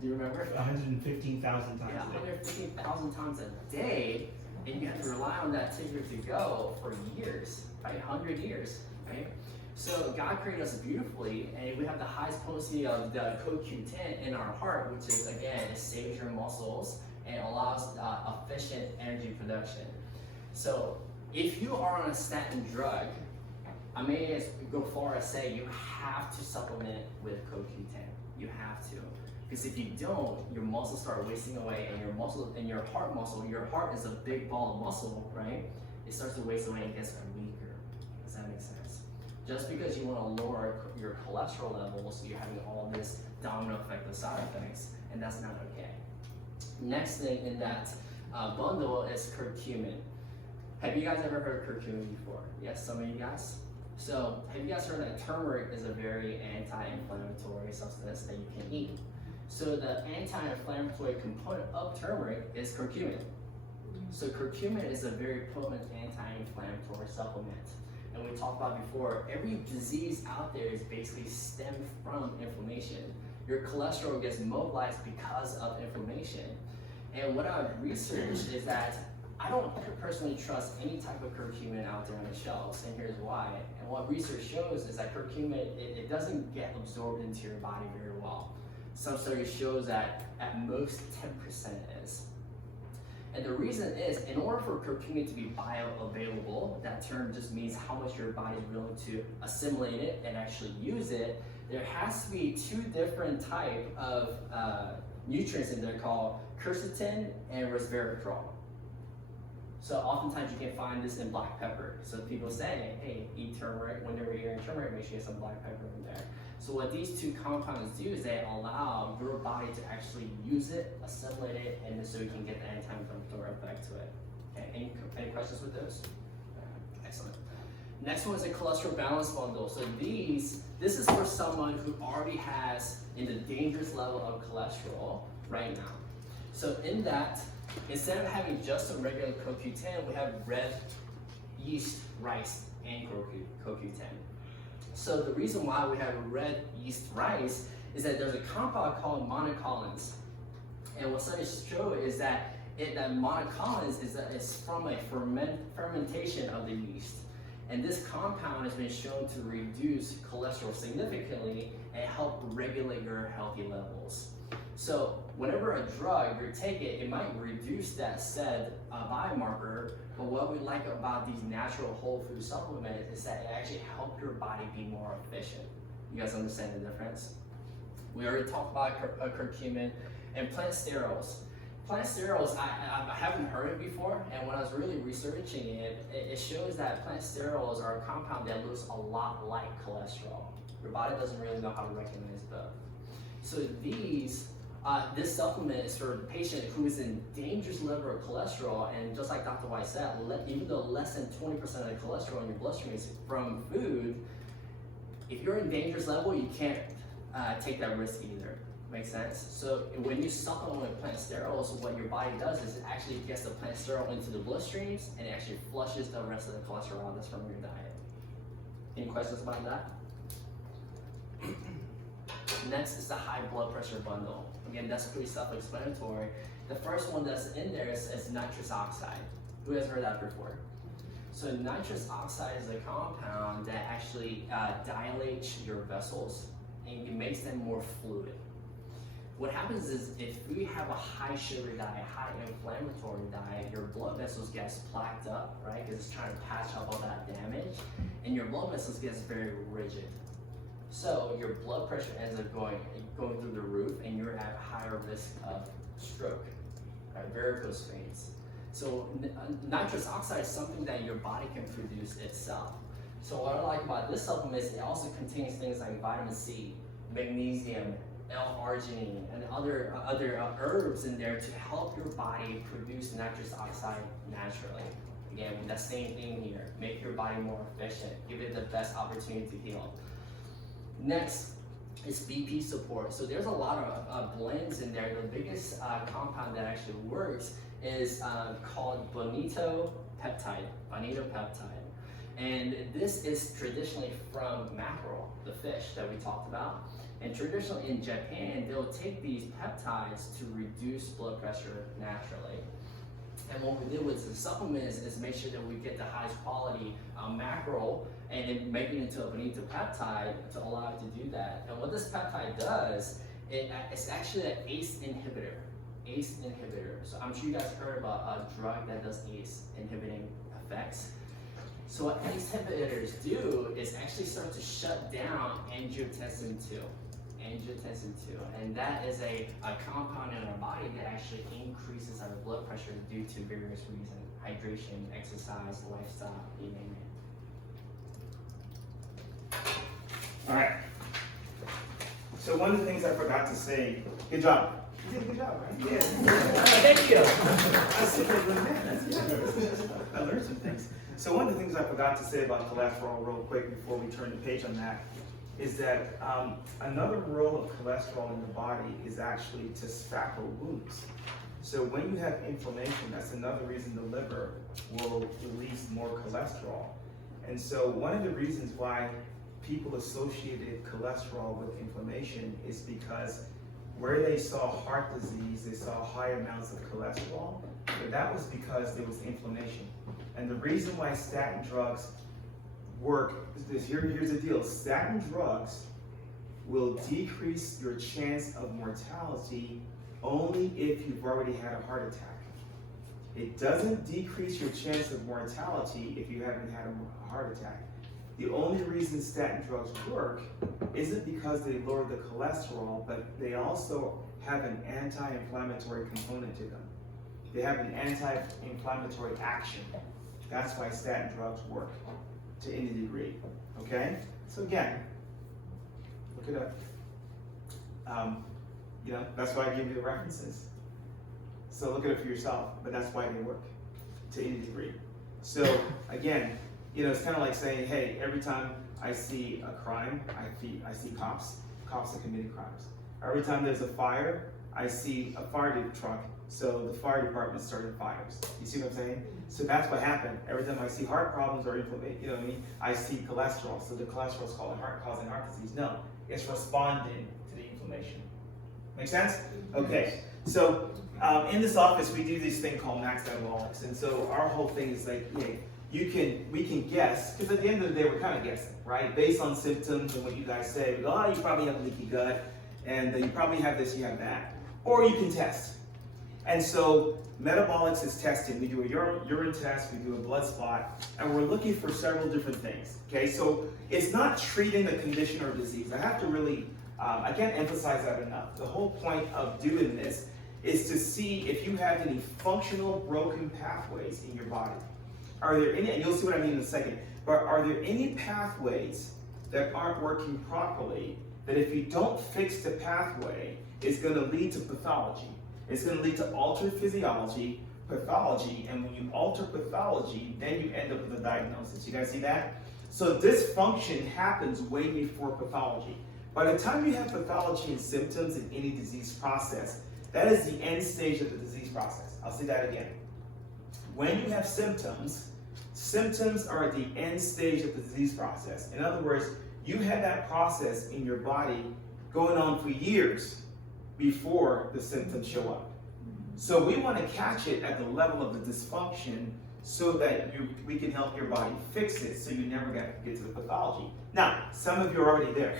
Do you remember? 115,000 times. Yeah, 115,000 times a day, and you have to rely on that ticker to go for years, right? 100 years, right? So God created us beautifully, and we have the highest potency of the CoQ10 in our heart, which is, again, it saves your muscles and allows efficient energy production. So if you are on a statin drug, I may go far as say you have to supplement with CoQ10. You have to. Because if you don't, your muscles start wasting away, and your heart is a big ball of muscle, right? It starts to waste away and gets weaker. Does that make sense? Just because you want to lower your cholesterol levels, you're having all this domino effect of side effects, and that's not okay. Next thing in that bundle is curcumin. Have you guys ever heard of curcumin before? Yes, some of you guys? So, have you guys heard that turmeric is a very anti-inflammatory substance that you can eat? So the anti-inflammatory component of turmeric is curcumin. So curcumin is a very potent anti-inflammatory supplement. And we talked about before, every disease out there is basically stemmed from inflammation. Your cholesterol gets mobilized because of inflammation. And what I've researched is that I don't personally trust any type of curcumin out there on the shelves, and here's why. And what research shows is that curcumin, it doesn't get absorbed into your body very well. Some studies shows that at most 10% is. And the reason is, in order for curcumin to be bioavailable, that term just means how much your body is willing to assimilate it and actually use it. There has to be two different type of nutrients in there called quercetin and resveratrol. So oftentimes you can find this in black pepper. So people say, hey, eat turmeric. Whenever you're eating turmeric, make sure you have some black pepper in there. So what these two compounds do is they allow your body to actually use it, assimilate it, and so you can get the anti-inflammatory effect to it. Okay, any questions with those? Excellent. Next one is a cholesterol balance bundle. So this is for someone who already has in the dangerous level of cholesterol right now. So in that, instead of having just a regular CoQ10, we have red yeast, rice, and CoQ10. So the reason why we have red yeast rice is that there's a compound called monocolins. And what studies show is that monocolins is from a fermentation of the yeast. And this compound has been shown to reduce cholesterol significantly and help regulate your healthy levels. So whenever a drug you take it, it might reduce that said biomarker, but what we like about these natural whole food supplements is that it actually helps your body be more efficient. You guys understand the difference? We already talked about curcumin and plant sterols. Plant sterols, I haven't heard it before, and when I was really researching it, it shows that plant sterols are a compound that looks a lot like cholesterol. Your body doesn't really know how to recognize both. So this supplement is for a patient who is in dangerous level of cholesterol, and just like Dr. White said, even though less than 20% of the cholesterol in your bloodstream is from food, if you're in dangerous level, you can't take that risk either. Make sense? So when you supplement with plant sterols, what your body does is it actually gets the plant sterol into the bloodstreams and it actually flushes the rest of the cholesterol that's from your diet. Any questions about that? Next is the high blood pressure bundle. Again, that's pretty self-explanatory. The first one that's in there is nitrous oxide. Who has heard that before? So nitrous oxide is a compound that actually dilates your vessels and it makes them more fluid. What happens is if we have a high sugar diet, high inflammatory diet, your blood vessels gets plaqued up, right? Because it's trying to patch up all that damage, and your blood vessels gets very rigid. So your blood pressure ends up going through the roof, and you're at higher risk of stroke, right? Varicose veins. So nitrous oxide is something that your body can produce itself. So what I like about this supplement is it also contains things like vitamin C, magnesium, L-arginine, and other herbs in there to help your body produce nitrous oxide naturally. Again, that same thing here. Make your body more efficient. Give it the best opportunity to heal. Next is BP support. So there's a lot of blends in there. The biggest compound that actually works is called bonito peptide. And this is traditionally from mackerel, the fish that we talked about. And traditionally in Japan, they'll take these peptides to reduce blood pressure naturally. And what we did with the supplements is make sure that we get the highest quality mackerel and then make it into a bonito peptide to allow it to do that. And what this peptide does, it's actually an ACE inhibitor. So I'm sure you guys heard about a drug that does ACE inhibiting effects. So what ACE inhibitors do is actually start to shut down angiotensin 2. And that is a compound in our body that actually increases our blood pressure due to various reasons: hydration, exercise, lifestyle, you name it. All right. So one of the things I forgot to say, good job. You did a good job, right? Yeah. Thank you. I learned some things. So one of the things I forgot to say about cholesterol real quick before we turn the page on that is that another role of cholesterol in the body is actually to spackle wounds. So when you have inflammation, that's another reason the liver will release more cholesterol. And so one of the reasons why people associated cholesterol with inflammation is because where they saw heart disease, they saw high amounts of cholesterol, but that was because there was inflammation. And the reason why statin drugs work is here's the deal. Statin drugs will decrease your chance of mortality only if you've already had a heart attack. It doesn't decrease your chance of mortality if you haven't had a heart attack. The only reason statin drugs work isn't because they lower the cholesterol, but they also have an anti-inflammatory component to them. They have an anti-inflammatory action. That's why statin drugs work to any degree, okay? So again, look it up. That's why I give you the references. So look it up for yourself, but that's why they work to any degree. So again, it's kind of like saying, hey, every time I see a crime, I see cops are committing crimes. Every time there's a fire, I see a fire truck, so the fire department started fires. You see what I'm saying? So that's what happened. Every time I see heart problems or inflammation, I see cholesterol, so the cholesterol is causing heart disease. No, it's responding to the inflammation. Make sense? Okay, so in this office, we do this thing called max metabolics, and so our whole thing is like, we can guess, because at the end of the day, we're kind of guessing, right? Based on symptoms and what you guys say, we go, you probably have leaky gut, and you probably have this, you have that. Or you can test. And so metabolics is testing. We do a urine test, we do a blood spot, and we're looking for several different things, okay? So it's not treating the condition or disease. I have to really, I can't emphasize that enough. The whole point of doing this is to see if you have any functional broken pathways in your body. Are there any, and you'll see what I mean in a second, but are there any pathways that aren't working properly that if you don't fix the pathway, it's going to lead to pathology? It's going to lead to altered physiology, pathology, and when you alter pathology, then you end up with a diagnosis. You guys see that? So dysfunction happens way before pathology. By the time you have pathology and symptoms in any disease process, that is the end stage of the disease process. I'll say that again. When you have symptoms, symptoms are at the end stage of the disease process. In other words, you had that process in your body going on for years before the symptoms show up. So we want to catch it at the level of the dysfunction so that we can help your body fix it so you never get to the pathology. Now, some of you are already there,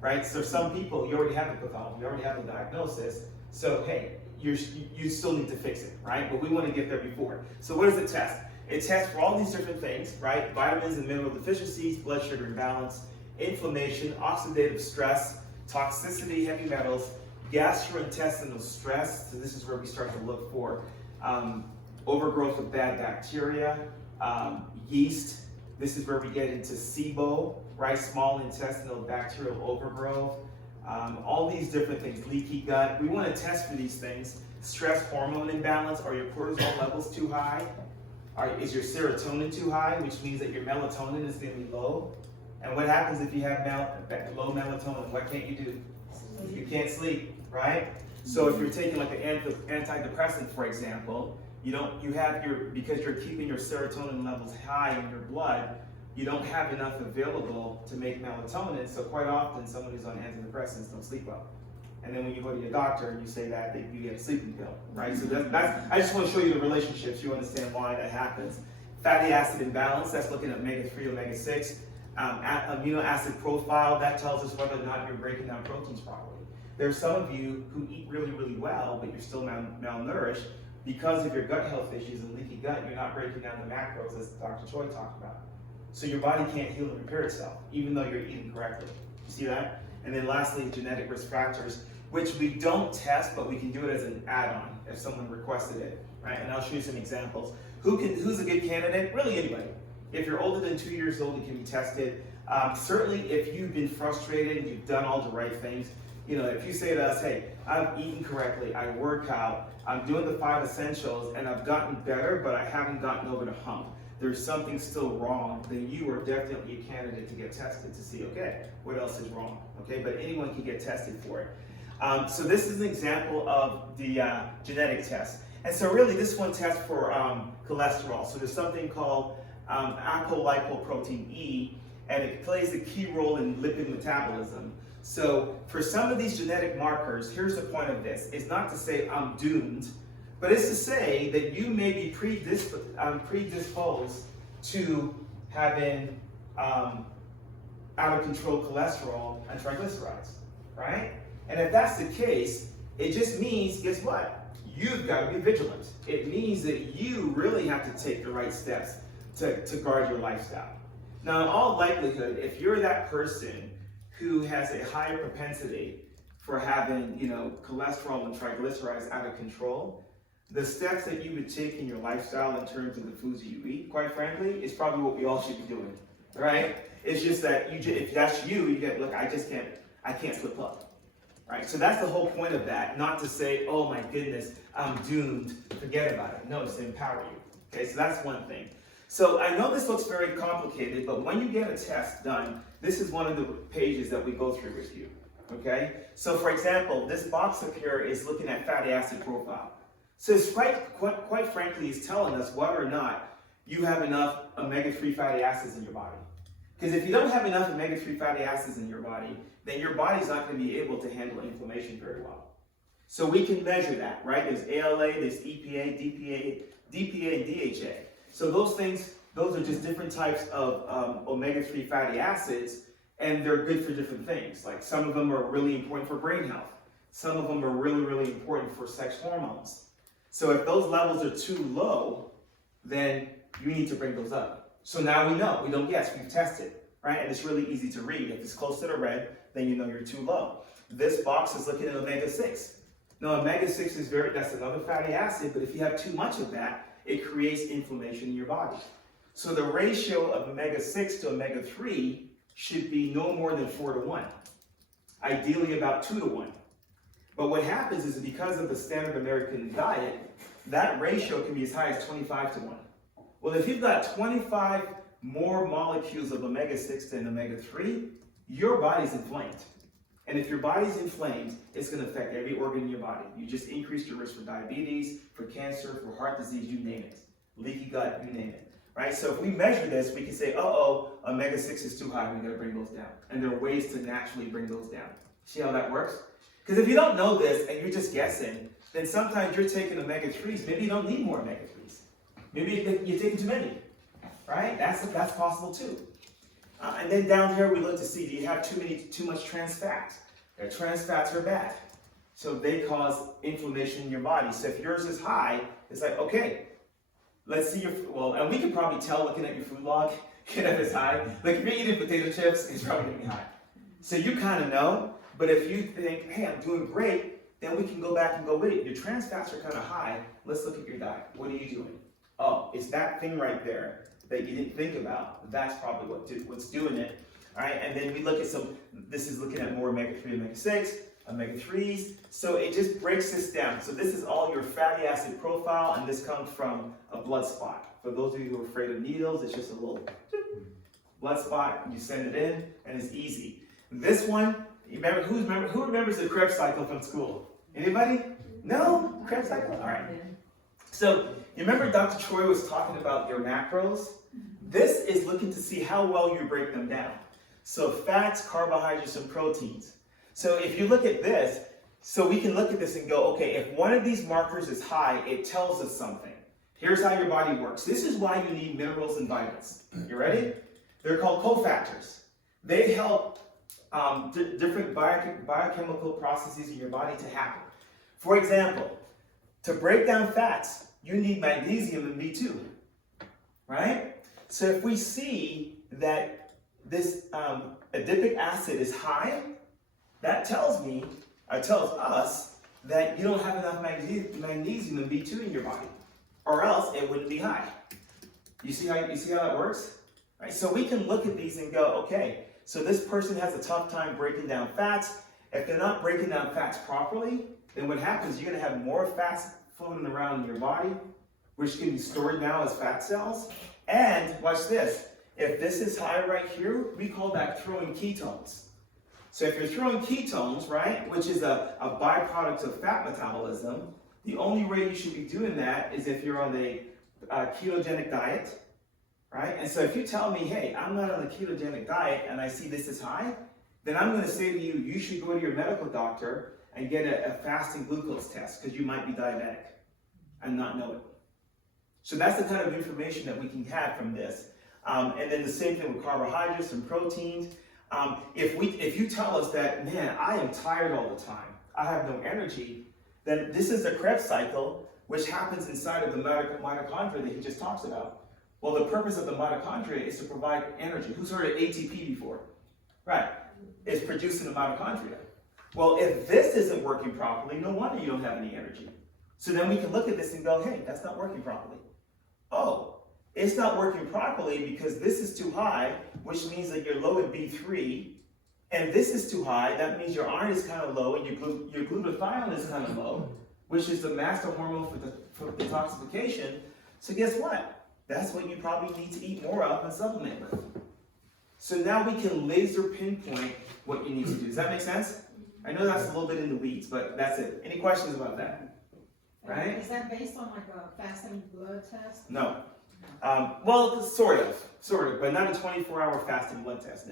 right? So some people, you already have the pathology, you already have the diagnosis, so hey, you still need to fix it, right? But we want to get there before. So what does it test? It tests for all these different things, right? Vitamins and mineral deficiencies, blood sugar imbalance, inflammation, oxidative stress, toxicity, heavy metals, gastrointestinal stress. So this is where we start to look for overgrowth of bad bacteria, yeast. This is where we get into SIBO, right? Small intestinal bacterial overgrowth. All these different things, leaky gut. We want to test for these things. Stress hormone imbalance. Are your cortisol levels too high? Is your serotonin too high, which means that your melatonin is going to be low? And what happens if you have low melatonin? What can't you do? You can't sleep, right? So if you're taking like an antidepressant, for example, because you're keeping your serotonin levels high in your blood, you don't have enough available to make melatonin. So quite often, someone who's on antidepressants don't sleep well. And then when you go to your doctor and you say that, you get a sleeping pill, right? So that's I just want to show you the relationships. You understand why that happens. Fatty acid imbalance, that's looking at omega-3, omega-6. Amino acid profile, that tells us whether or not you're breaking down proteins properly. There's some of you who eat really, really well, but you're still malnourished because of your gut health issues and leaky gut. You're not breaking down the macros as Dr. Choi talked about. So your body can't heal and repair itself, even though you're eating correctly. You see that? And then lastly, genetic risk factors, which we don't test, but we can do it as an add-on if someone requested it, right? And I'll show you some examples. Who's a good candidate? Really anybody. If you're older than 2 years old, it can be tested. Certainly if you've been frustrated and you've done all the right things, if you say to us, hey, I've eaten correctly, I work out, I'm doing the 5 essentials, and I've gotten better, but I haven't gotten over the hump. There's something still wrong, then you are definitely a candidate to get tested to see, okay, what else is wrong, okay? But anyone can get tested for it. So this is an example of the genetic test. And so really this one tests for cholesterol. So there's something called apolipoprotein E, and it plays a key role in lipid metabolism. So for some of these genetic markers, here's the point of this. It's not to say I'm doomed, but it's to say that you may be predisposed to having out of control cholesterol and triglycerides, right? And if that's the case, it just means, guess what? you've got to be vigilant. It means that you really have to take the right steps to guard your lifestyle. Now, in all likelihood, if you're that person who has a higher propensity for having, cholesterol and triglycerides out of control, the steps that you would take in your lifestyle in terms of the foods that you eat, quite frankly, is probably what we all should be doing, right? It's just that if that's you get, look, I can't slip up, right? So that's the whole point of that, not to say, oh my goodness, I'm doomed, forget about it. No, it's to empower you, okay? So that's one thing. So I know this looks very complicated, but when you get a test done, this is one of the pages that we go through with you, okay? So for example, this box up here is looking at fatty acid profile. So it's quite frankly, it's telling us whether or not you have enough omega-3 fatty acids in your body. Because if you don't have enough omega-3 fatty acids in your body, then your body's not going to be able to handle inflammation very well. So we can measure that, right? There's ALA, there's EPA, DPA, and DHA. So those are just different types of omega-3 fatty acids, and they're good for different things. Like some of them are really important for brain health. Some of them are really, really important for sex hormones. So if those levels are too low, then you need to bring those up. So now we know, we've tested, right? And it's really easy to read. If it's close to the red, then you know you're too low. This box is looking at omega-6. Now omega-6 that's another fatty acid, but if you have too much of that, it creates inflammation in your body. So the ratio of omega-6 to omega-3 should be no more than 4:1. Ideally about 2:1. But what happens is because of the standard American diet, that ratio can be as high as 25:1. Well, if you've got 25 more molecules of omega-6 than omega-3, your body's inflamed. And if your body's inflamed, it's going to affect every organ in your body. You just increase your risk for diabetes, for cancer, for heart disease, you name it. Leaky gut, you name it. Right? So if we measure this, we can say, omega-6 is too high, we got to bring those down. And there are ways to naturally bring those down. See how that works? Because if you don't know this and you're just guessing, then sometimes you're taking omega-3s. Maybe you don't need more omega-3s. Maybe you're taking too many. Right? That's possible too. And then down here we look to see, do you have too much trans fats? Trans fats are bad. So they cause inflammation in your body. So if yours is high, it's like, okay, let's see and we can probably tell looking at your food log, if it's high. Like if you're eating potato chips, it's probably going to be high. So you kind of know, but if you think, hey, I'm doing great, then we can go back and go, wait, your trans fats are kind of high. Let's look at your diet. What are you doing? Oh, it's that thing right there that you didn't think about. That's probably what's doing it. All right, and then we look at this is looking at more omega-3, omega-6, omega-3s. So it just breaks this down. So this is all your fatty acid profile, and this comes from a blood spot. For those of you who are afraid of needles, it's just a little blood spot. You send it in, and it's easy. This one, who remembers the Krebs cycle from school? Anybody? No? Krebs cycle? All right. So you remember Dr. Troy was talking about your macros? This is looking to see how well you break them down. So fats, carbohydrates, and proteins. So if you look at this, so we can look at this and go, okay, if one of these markers is high, it tells us something. Here's how your body works. This is why you need minerals and vitamins. You ready? They're called cofactors. They help different biochemical processes in your body to happen. For example, to break down fats, you need magnesium and B2, right? So if we see that this adipic acid is high, that tells us that you don't have enough magnesium and B2 in your body, or else it wouldn't be high. You see how that works? Right? So we can look at these and go, okay, so this person has a tough time breaking down fats. If they're not breaking down fats properly, then what happens, you're going to have more fats floating around in your body, which can be stored now as fat cells. And watch this. If this is high right here, we call that throwing ketones. So if you're throwing ketones, right, which is a byproduct of fat metabolism, the only way you should be doing that is if you're on a ketogenic diet, right? And so if you tell me, hey, I'm not on a ketogenic diet and I see this is high, then I'm going to say to you, you should go to your medical doctor and get a fasting glucose test because you might be diabetic and not know it. So that's the kind of information that we can have from this. And then the same thing with carbohydrates and proteins. If you tell us that, man, I am tired all the time, I have no energy, then this is the Krebs cycle, which happens inside of the mitochondria that he just talks about. Well, the purpose of the mitochondria is to provide energy. Who's heard of ATP before? Right, it's produced in the mitochondria. Well, if this isn't working properly, no wonder you don't have any energy. So then we can look at this and go, hey, that's not working properly. Oh, it's not working properly because this is too high, which means that you're low in B3, and this is too high, that means your iron is kind of low, and your glutathione is kind of low, which is the master hormone for detoxification. So guess what? That's what you probably need to eat more of and supplement with. So now we can laser pinpoint what you need to do. Does that make sense? I know that's a little bit in the weeds, but that's it. Any questions about that? Right? Is that based on like a fasting blood test? No. Well, sort of, but not a 24-hour fasting blood test,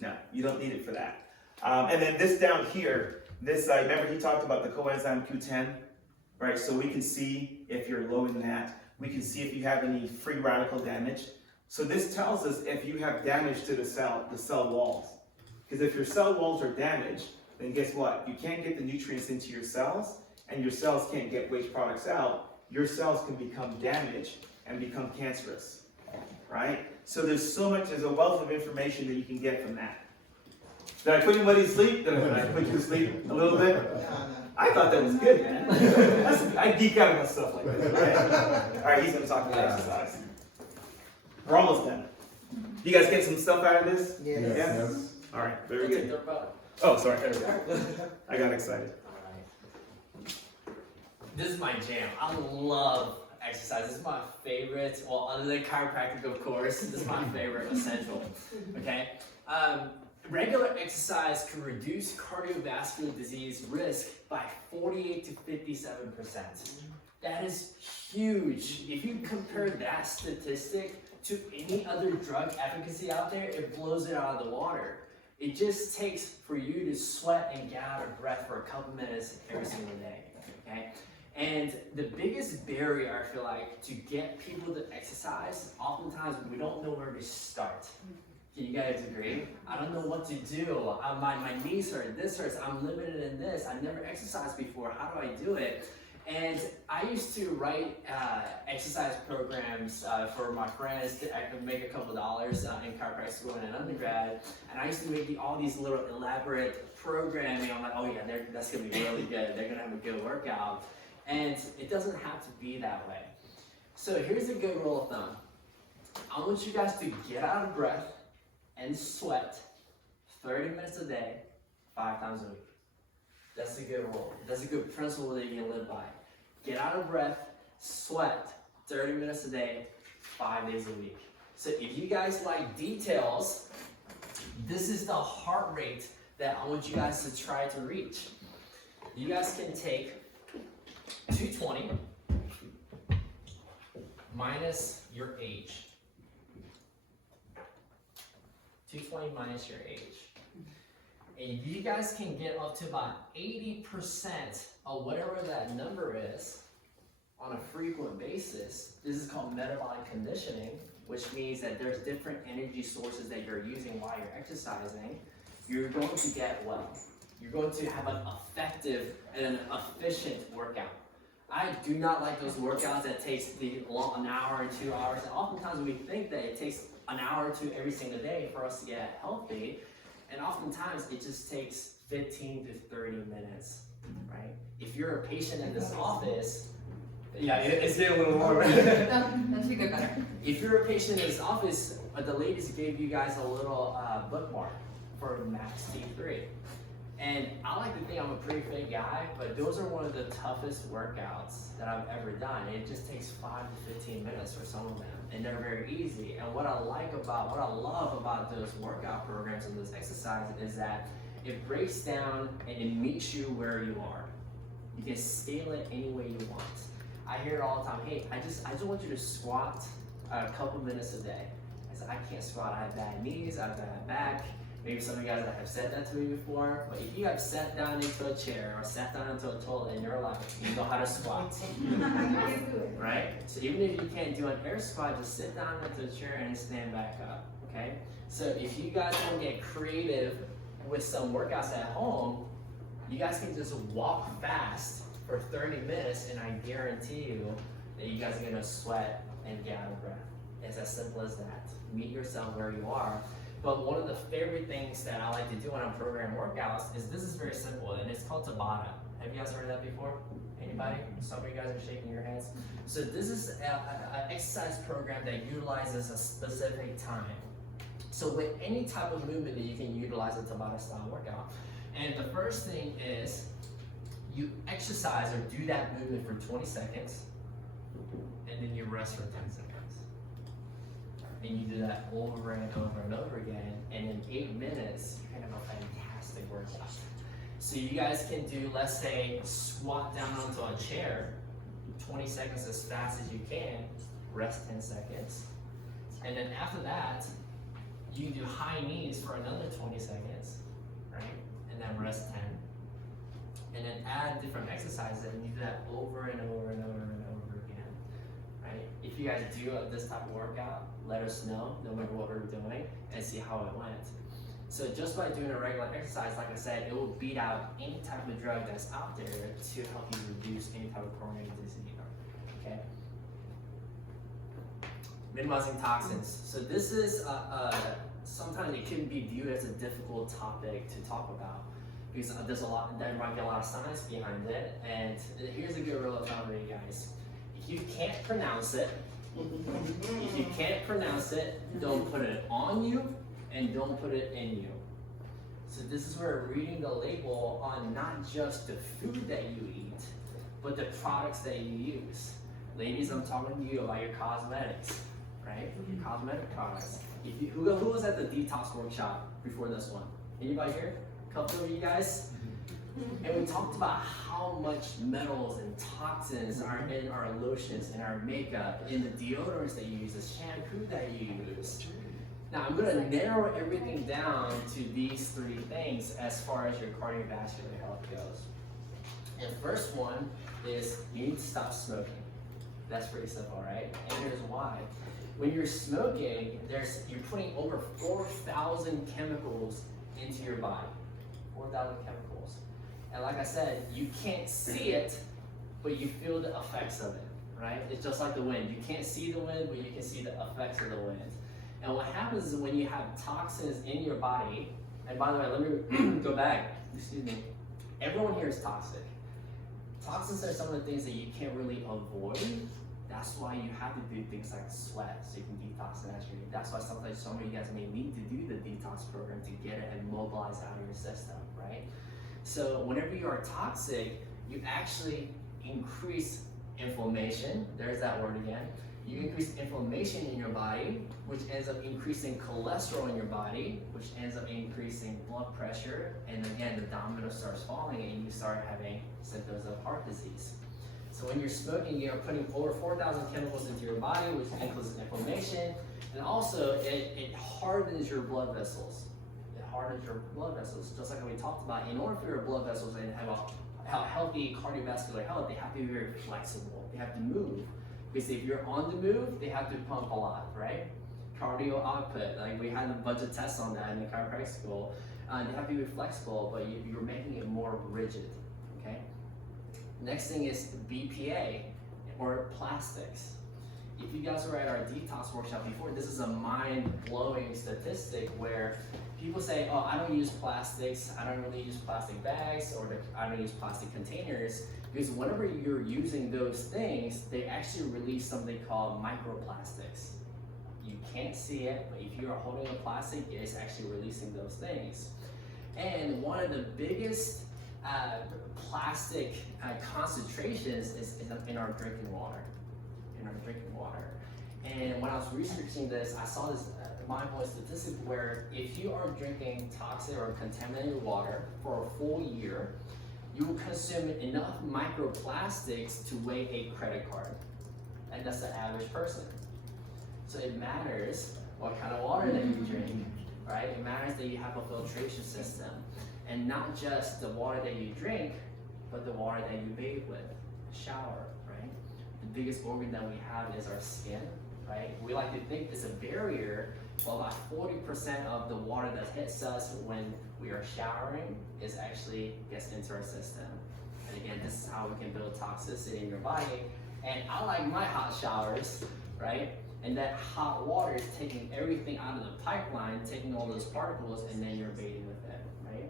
no, you don't need it for that. And then this down here, remember he talked about the coenzyme Q10, right? So we can see if you're low in that. We can see if you have any free radical damage. So this tells us if you have damage to the cell walls. Because if your cell walls are damaged, then guess what? You can't get the nutrients into your cells, and your cells can't get waste products out. Your cells can become damaged and become cancerous, right? So there's a wealth of information that you can get from that. Did I put anybody to sleep? Did I put you to sleep a little bit? I thought that was good, man. I geek out about stuff like this, right? All right, he's gonna talk about exercise. We're almost done. You guys get some stuff out of this? Yes. Yeah? All right, very Take good. their butt. Oh, sorry, there we go. I got excited. Alright. This is my jam. I love exercise. This is my favorite. Well, other than chiropractic, of course, this is my favorite essential. Okay? Regular exercise can reduce cardiovascular disease risk by 48 to 57%. That is huge. If you compare that statistic to any other drug efficacy out there, it blows it out of the water. It just takes for you to sweat and get out of breath for a couple minutes every single day, okay? And the biggest barrier, I feel like, to get people to exercise, oftentimes we don't know where to start. Can you guys agree? I don't know what to do. My knees hurt, this hurts, I'm limited in this, I've never exercised before, how do I do it? And I used to write exercise programs for my friends to make a couple dollars in chiropractic school in undergrad. And I used to make all these little elaborate programming. I'm like, oh yeah, that's gonna be really good. They're gonna have a good workout. And it doesn't have to be that way. So here's a good rule of thumb. I want you guys to get out of breath and sweat 30 minutes a day, 5 times a week. That's a good rule. That's a good principle that you can live by. Get out of breath, sweat 30 minutes a day, 5 days a week. So if you guys like details, this is the heart rate that I want you guys to try to reach. You guys can take 220 minus your age. 220 minus your age. And you guys can get up to about 80% of whatever that number is on a frequent basis. This is called metabolic conditioning, which means that there's different energy sources that you're using while you're exercising. You're going to get well. You're going to have an effective and an efficient workout. I do not like those workouts that takes an hour and 2 hours. And oftentimes we think that it takes an hour or two every single day for us to get healthy. And oftentimes it just takes 15 to 30 minutes, right? If you're a patient in this office, yeah, it's getting a little more, right? That should go better. If you're a patient in this office, the ladies gave you guys a little bookmark for Max T3. And I like to think I'm a pretty fit guy, but those are one of the toughest workouts that I've ever done. It just takes 5 to 15 minutes for some of them, and they're very easy. And what I love about those workout programs and those exercises is that it breaks down and it meets you where you are. You can scale it any way you want. I hear it all the time, hey, I just want you to squat a couple minutes a day. I said, I can't squat, I have bad knees, I have bad back. Maybe some of you guys have said that to me before, but if you have sat down into a chair or sat down into a toilet in your life, you know how to squat, right? So even if you can't do an air squat, just sit down into a chair and stand back up, okay? So if you guys want to get creative with some workouts at home, you guys can just walk fast for 30 minutes, and I guarantee you that you guys are gonna sweat and get out of breath. It's as simple as that. Meet yourself where you are. But one of the favorite things that I like to do when I'm programming workouts is this is very simple, and it's called Tabata. Have you guys heard of that before? Anybody? Some of you guys are shaking your heads. So this is an exercise program that utilizes a specific time. So with any type of movement that you can utilize a Tabata style workout. And the first thing is you exercise or do that movement for 20 seconds, and then you rest for 10 seconds. And you do that over and over and over again, and in 8 minutes, you're gonna have a fantastic workout. So you guys can do, let's say, squat down onto a chair, 20 seconds as fast as you can, rest 10 seconds. And then after that, you can do high knees for another 20 seconds, right? And then rest 10. And then add different exercises, and you do that over and over and over and over again, right? If you guys do this type of workout, let us know, no matter what we're doing, and see how it went. So just by doing a regular exercise, like I said, it will beat out any type of drug that's out there to help you reduce any type of coronary disease, okay? Minimizing toxins. So this is, sometimes it can be viewed as a difficult topic to talk about because there's a lot, there might be a lot of science behind it. And here's a good rule of thumb for you guys. If you can't pronounce it, don't put it on you and don't put it in you. So this is where reading the label on not just the food that you eat, but the products that you use. Ladies, I'm talking to you about your cosmetics, right? Your cosmetic products. If you, who was at the detox workshop before this one? Anybody here? A couple of you guys? And we talked about how much metals and toxins are in our lotions, in our makeup, in the deodorants that you use, the shampoo that you use. Now I'm going to narrow everything down to these 3 things as far as your cardiovascular health goes. And first one is you need to stop smoking. That's pretty simple, right? And here's why. When you're smoking, you're putting over 4,000 chemicals into your body. 4,000 chemicals. And like I said, you can't see it, but you feel the effects of it, right? It's just like the wind. You can't see the wind, but you can see the effects of the wind. And what happens is when you have toxins in your body, and by the way, let me go back, excuse me. Everyone here is toxic. Toxins are some of the things that you can't really avoid. That's why you have to do things like sweat so you can detox naturally. That's why sometimes some of you guys may need to do the detox program to get it and mobilize out of your system, right? So whenever you are toxic, you actually increase inflammation. There's that word again. You increase inflammation in your body, which ends up increasing cholesterol in your body, which ends up increasing blood pressure. And again, the domino starts falling and you start having symptoms of heart disease. So when you're smoking, you're putting over 4,000 chemicals into your body, which includes inflammation. And also, it hardens your blood vessels. It hardens your blood vessels. Just like we talked about, in order for your blood vessels to have a healthy cardiovascular health, they have to be very flexible. They have to move. Because if you're on the move, they have to pump a lot, right? Cardio output, like we had a bunch of tests on that in the chiropractic school. They have to be flexible, but you're making it more rigid, okay? Next thing is BPA, or plastics. If you guys were at our detox workshop before, this is a mind-blowing statistic where people say, oh, I don't use plastics, I don't really use plastic bags, or I don't use plastic containers, because whenever you're using those things, they actually release something called microplastics. You can't see it, but if you're holding a plastic, it's actually releasing those things. And one of the biggest plastic concentrations is in our drinking water. And when I was researching this, I saw this mind-blowing statistic where if you are drinking toxic or contaminated water for a full year, you will consume enough microplastics to weigh a credit card. And that's the average person. So it matters what kind of water that you drink, right? It matters that you have a filtration system. And not just the water that you drink, but the water that you bathe with, shower, right? The biggest organ that we have is our skin, right? We like to think it's a barrier, but about 40% of the water that hits us when we are showering is actually gets into our system. And again, this is how we can build toxicity in your body. And I like my hot showers, right? And that hot water is taking everything out of the pipeline, taking all those particles, and then you're bathing with it, right?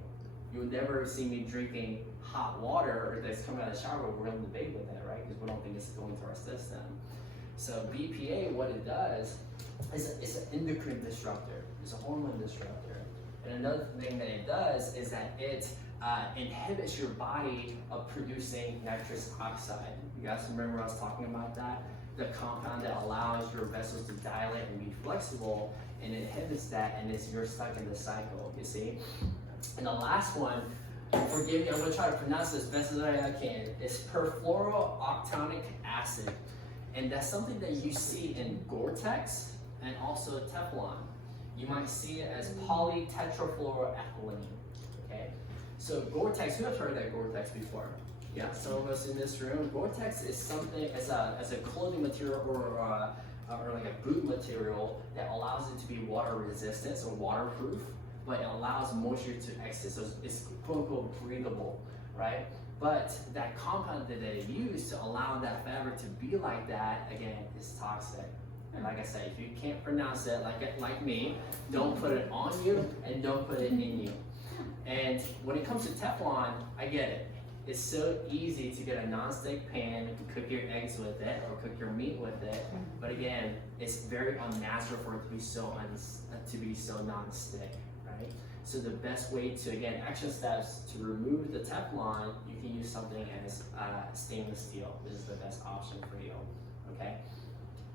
You would never see me drinking hot water that's coming out of the shower, but we're going to bathe with it, right? Because we don't think it's going to our system. So BPA, what it does is it's an endocrine disruptor. It's a hormone disruptor. And another thing that it does is that it inhibits your body of producing nitrous oxide. You guys remember I was talking about that? The compound that allows your vessels to dilate and be flexible, and it inhibits that, and you're stuck in the cycle, you see? And the last one, forgive me, I'm gonna try to pronounce this as best as I can. It's perfluorooctanoic acid. And that's something that you see in Gore-Tex and also Teflon. You might see it as polytetrafluoroethylene, okay? So Gore-Tex, who has heard of that Gore-Tex before? Yeah, some of us in this room. Gore-Tex is something as a clothing material or like a boot material that allows it to be water resistant, so waterproof, but it allows moisture to exit, so it's quote unquote breathable, right? But that compound that they use to allow that fabric to be like that, again, is toxic. And like I said, if you can't pronounce it like me, don't put it on you and don't put it in you. And when it comes to Teflon, I get it. It's so easy to get a non-stick pan and cook your eggs with it or cook your meat with it. But again, it's very unnatural for it to be so non-stick, right? So the best way to, again, action steps to remove the Teflon, you can use something as stainless steel. This is the best option for you, okay?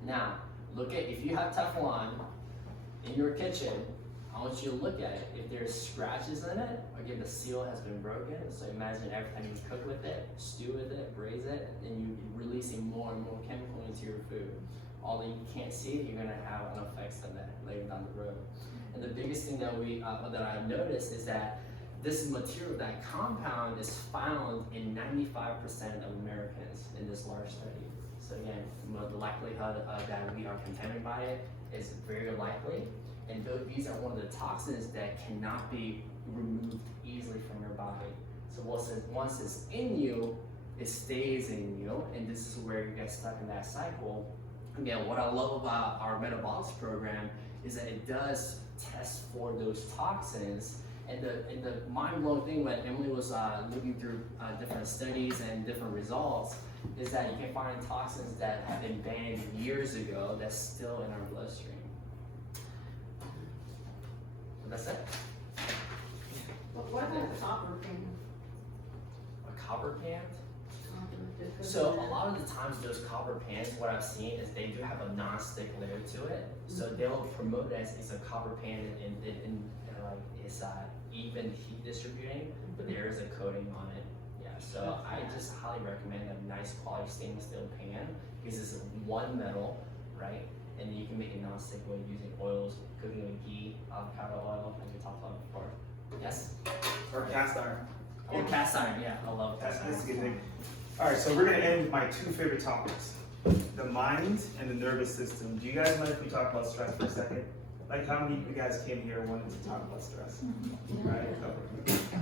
Now, if you have Teflon in your kitchen, I want you to look at it. If there's scratches in it, or if the seal has been broken, so imagine every time you cook with it, stew with it, braise it, and you're releasing more and more chemical into your food. Although you can't see it, you're gonna have an effects on that later down the road. And the biggest thing that I've noticed is that this material, that compound, is found in 95% of Americans in this large study. So again, the likelihood that we are contaminated by it is very likely. And these are one of the toxins that cannot be removed easily from your body. So once it's in you, it stays in you, and this is where you get stuck in that cycle. Again, what I love about our Metabolic program is that it does test for those toxins. And the mind-blowing thing when Emily was looking through different studies and different results is that you can find toxins that have been banned years ago that's still in our bloodstream. That's it. What about copper pan? A copper pan? So a lot of the times those copper pans, what I've seen is they do have a non-stick layer to it. So they'll promote it as it's a copper pan and it's even heat distributing, but there is a coating on it. Yeah, so I just highly recommend a nice quality stainless steel pan because it's one metal, right? And you can make it non-stick way using oils, cooking with ghee, avocado oil, like we talked about before. Yes? Or cast iron. Oh, cast iron, yeah, I love cast iron. That's a good thing. All right, so we're gonna end with my two favorite topics, the mind and the nervous system. Do you guys mind if we talk about stress for a second? Like how many of you guys came here wanting to talk about stress? Right?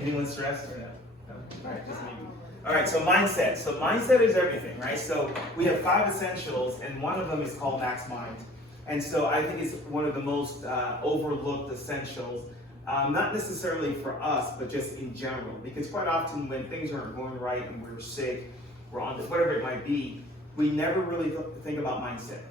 Anyone stressed or no? No? All right, just maybe. All right, so mindset. So mindset is everything, right? So we have 5 essentials, and one of them is called Max Mind. And so I think it's one of the most overlooked essentials, not necessarily for us, but just in general. Because quite often when things aren't going right and we're sick, we're on this, whatever it might be, we never really think about mindset,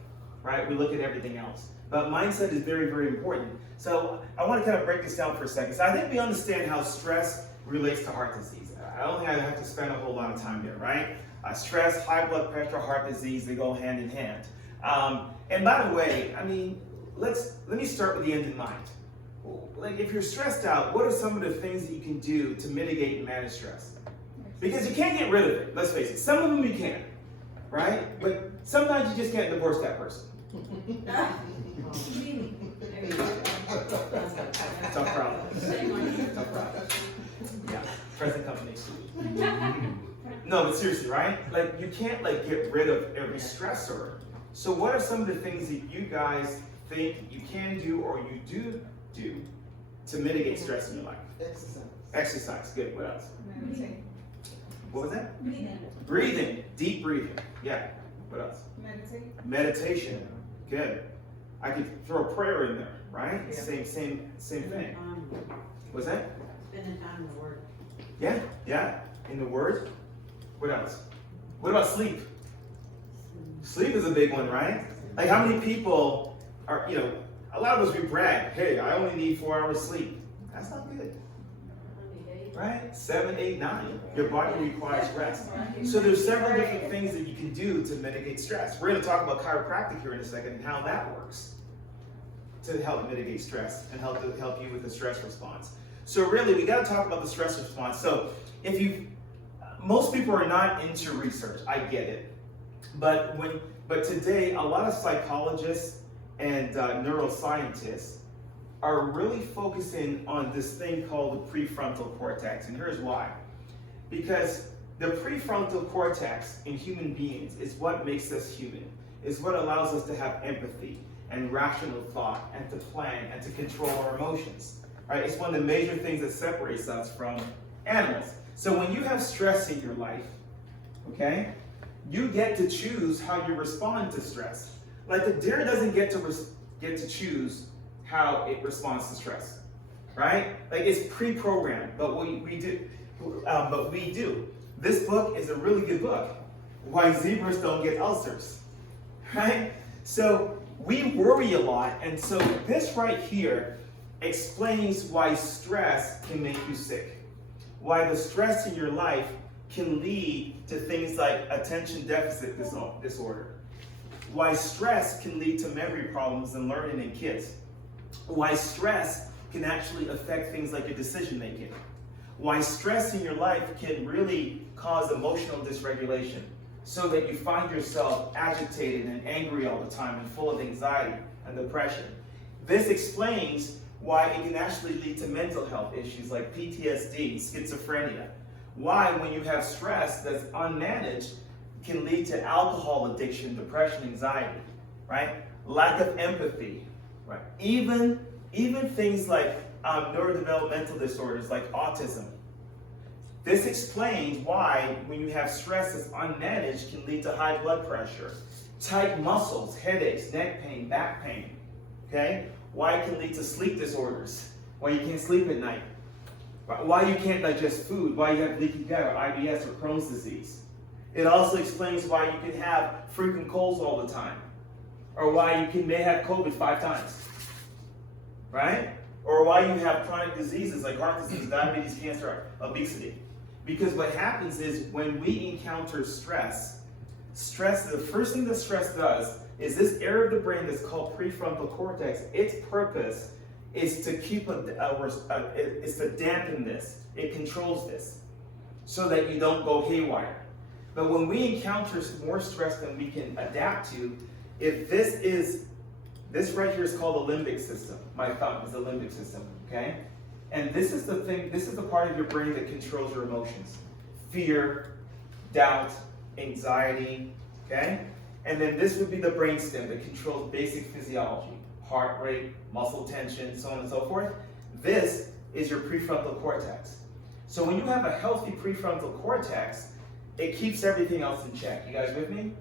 right? We look at everything else. But mindset is very, very important. So I want to kind of break this down for a second. So I think we understand how stress relates to heart disease. I don't think I have to spend a whole lot of time there, right? Stress, high blood pressure, heart disease, they go hand in hand. And by the way, I mean, let me start with the end in mind. Like if you're stressed out, what are some of the things that you can do to mitigate and manage stress? Because you can't get rid of it, let's face it. Some of them you can, right? But sometimes you just can't divorce that person. Tough problem. Tough problem. Yeah, present company. No, but seriously, right? Like you can't get rid of every stressor. So what are some of the things that you guys think you can do or you do to mitigate stress in your life? Exercise. Exercise, good. What else? What was that? Breathing. Breathing, deep breathing. Yeah. What else? Meditate. Meditation. Good. I could throw a prayer in there, right? Yeah. Same thing. What's that? Spending time in the Word. Yeah. In the Word. What else? What about sleep? Sleep is a big one, right? Like how many people are, a lot of us, we brag, hey, I only need 4 hours sleep. That's not good, right? 7, 8, 9. Your body requires rest. So there's several different things that you can do to mitigate stress. We're going to talk about chiropractic here in a second and how that works to help mitigate stress and help you with the stress response. So really, we got to talk about the stress response. So most people are not into research. I get it, but today a lot of psychologists and neuroscientists are really focusing on this thing called the prefrontal cortex, and here's why. Because the prefrontal cortex in human beings is what makes us human. It's what allows us to have empathy and rational thought and to plan and to control our emotions. Right? It's one of the major things that separates us from animals. So when you have stress in your life, okay, you get to choose how you respond to stress. Like the deer doesn't get to choose how it responds to stress, right? Like it's pre-programmed, but we do. This book is a really good book. Why zebras don't get ulcers, right? So we worry a lot, and so this right here explains why stress can make you sick. Why the stress in your life can lead to things like attention deficit disorder. Why stress can lead to memory problems and learning in kids. Why stress can actually affect things like your decision making. Why stress in your life can really cause emotional dysregulation so that you find yourself agitated and angry all the time and full of anxiety and depression. This explains why it can actually lead to mental health issues like PTSD, schizophrenia. Why, when you have stress that's unmanaged, can lead to alcohol addiction, depression, anxiety, right? Lack of empathy, right? Even things like neurodevelopmental disorders like autism. This explains why, when you have stress that's unmanaged, can lead to high blood pressure, tight muscles, headaches, neck pain, back pain, okay? Why it can lead to sleep disorders, why you can't sleep at night, why you can't digest food, why you have leaky gut or IBS or Crohn's disease. It also explains why you can have frequent colds all the time, or why you may have COVID 5 times, right? Or why you have chronic diseases like heart disease, diabetes, cancer, obesity. Because what happens is when we encounter stress, the first thing that stress does is this area of the brain that's called prefrontal cortex, its purpose is to is to dampen this. It controls this so that you don't go haywire. But when we encounter more stress than we can adapt to, if this right here is called the limbic system. My thumb is the limbic system, okay? And this is the part of your brain that controls your emotions. Fear, doubt, anxiety, okay? And then this would be the brainstem that controls basic physiology, heart rate, muscle tension, so on and so forth. This is your prefrontal cortex. So when you have a healthy prefrontal cortex, it keeps everything else in check. You guys with me?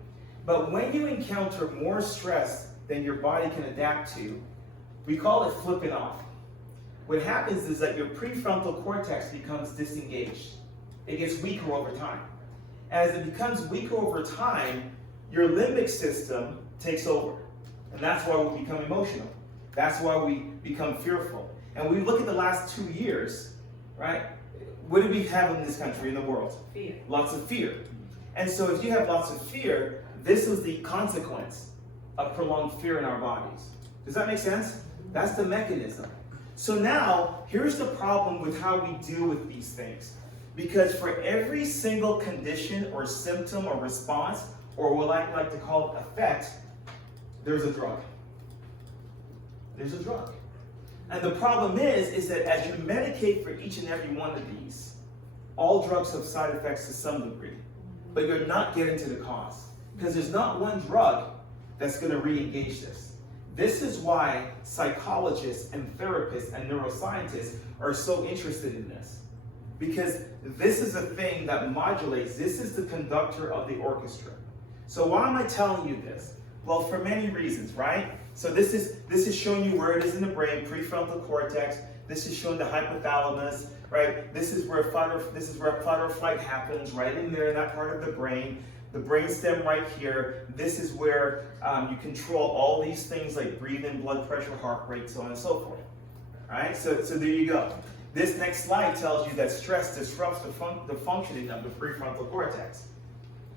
But when you encounter more stress than your body can adapt to, we call it flipping off. What happens is that your prefrontal cortex becomes disengaged. It gets weaker over time. As it becomes weaker over time, your limbic system takes over. And that's why we become emotional. That's why we become fearful. And we look at the last 2 years, right? What do we have in this country, in the world? Fear. Lots of fear. And so if you have lots of fear, this is the consequence of prolonged fear in our bodies. Does that make sense? That's the mechanism. So now, here's the problem with how we deal with these things. Because for every single condition or symptom or response, or what I like to call effect, there's a drug. There's a drug. And the problem is that as you medicate for each and every one of these, all drugs have side effects to some degree, but you're not getting to the cause. Because there's not one drug that's going to re-engage this. This is why psychologists and therapists and neuroscientists are so interested in this. Because this is a thing that modulates, this is the conductor of the orchestra. So why am I telling you this? Well, for many reasons, right? So this is showing you where it is in the brain, prefrontal cortex. This is showing the hypothalamus, right? This is where fight or flight happens, right in there in that part of the brain. The brainstem right here. This is where you control all these things like breathing, blood pressure, heart rate, so on and so forth. All right, so there you go. This next slide tells you that stress disrupts the functioning of the prefrontal cortex.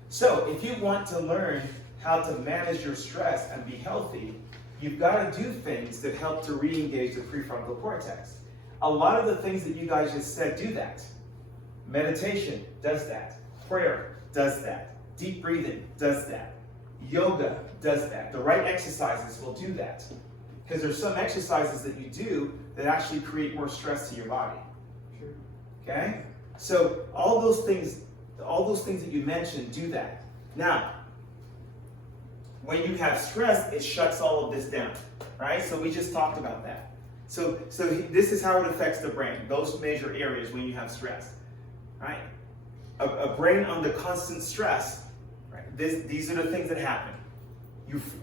So if you want to learn how to manage your stress and be healthy, you've got to do things that help to re-engage the prefrontal cortex. A lot of the things that you guys just said do that. Meditation does that. Prayer does that. Deep breathing does that. Yoga does that. The right exercises will do that. Because there's some exercises that you do that actually create more stress to your body. Sure. Okay? So all those things that you mentioned do that. Now, when you have stress, it shuts all of this down, right? So we just talked about that. So this is how it affects the brain, those major areas when you have stress, right? A brain under constant stress, right? These are the things that happen.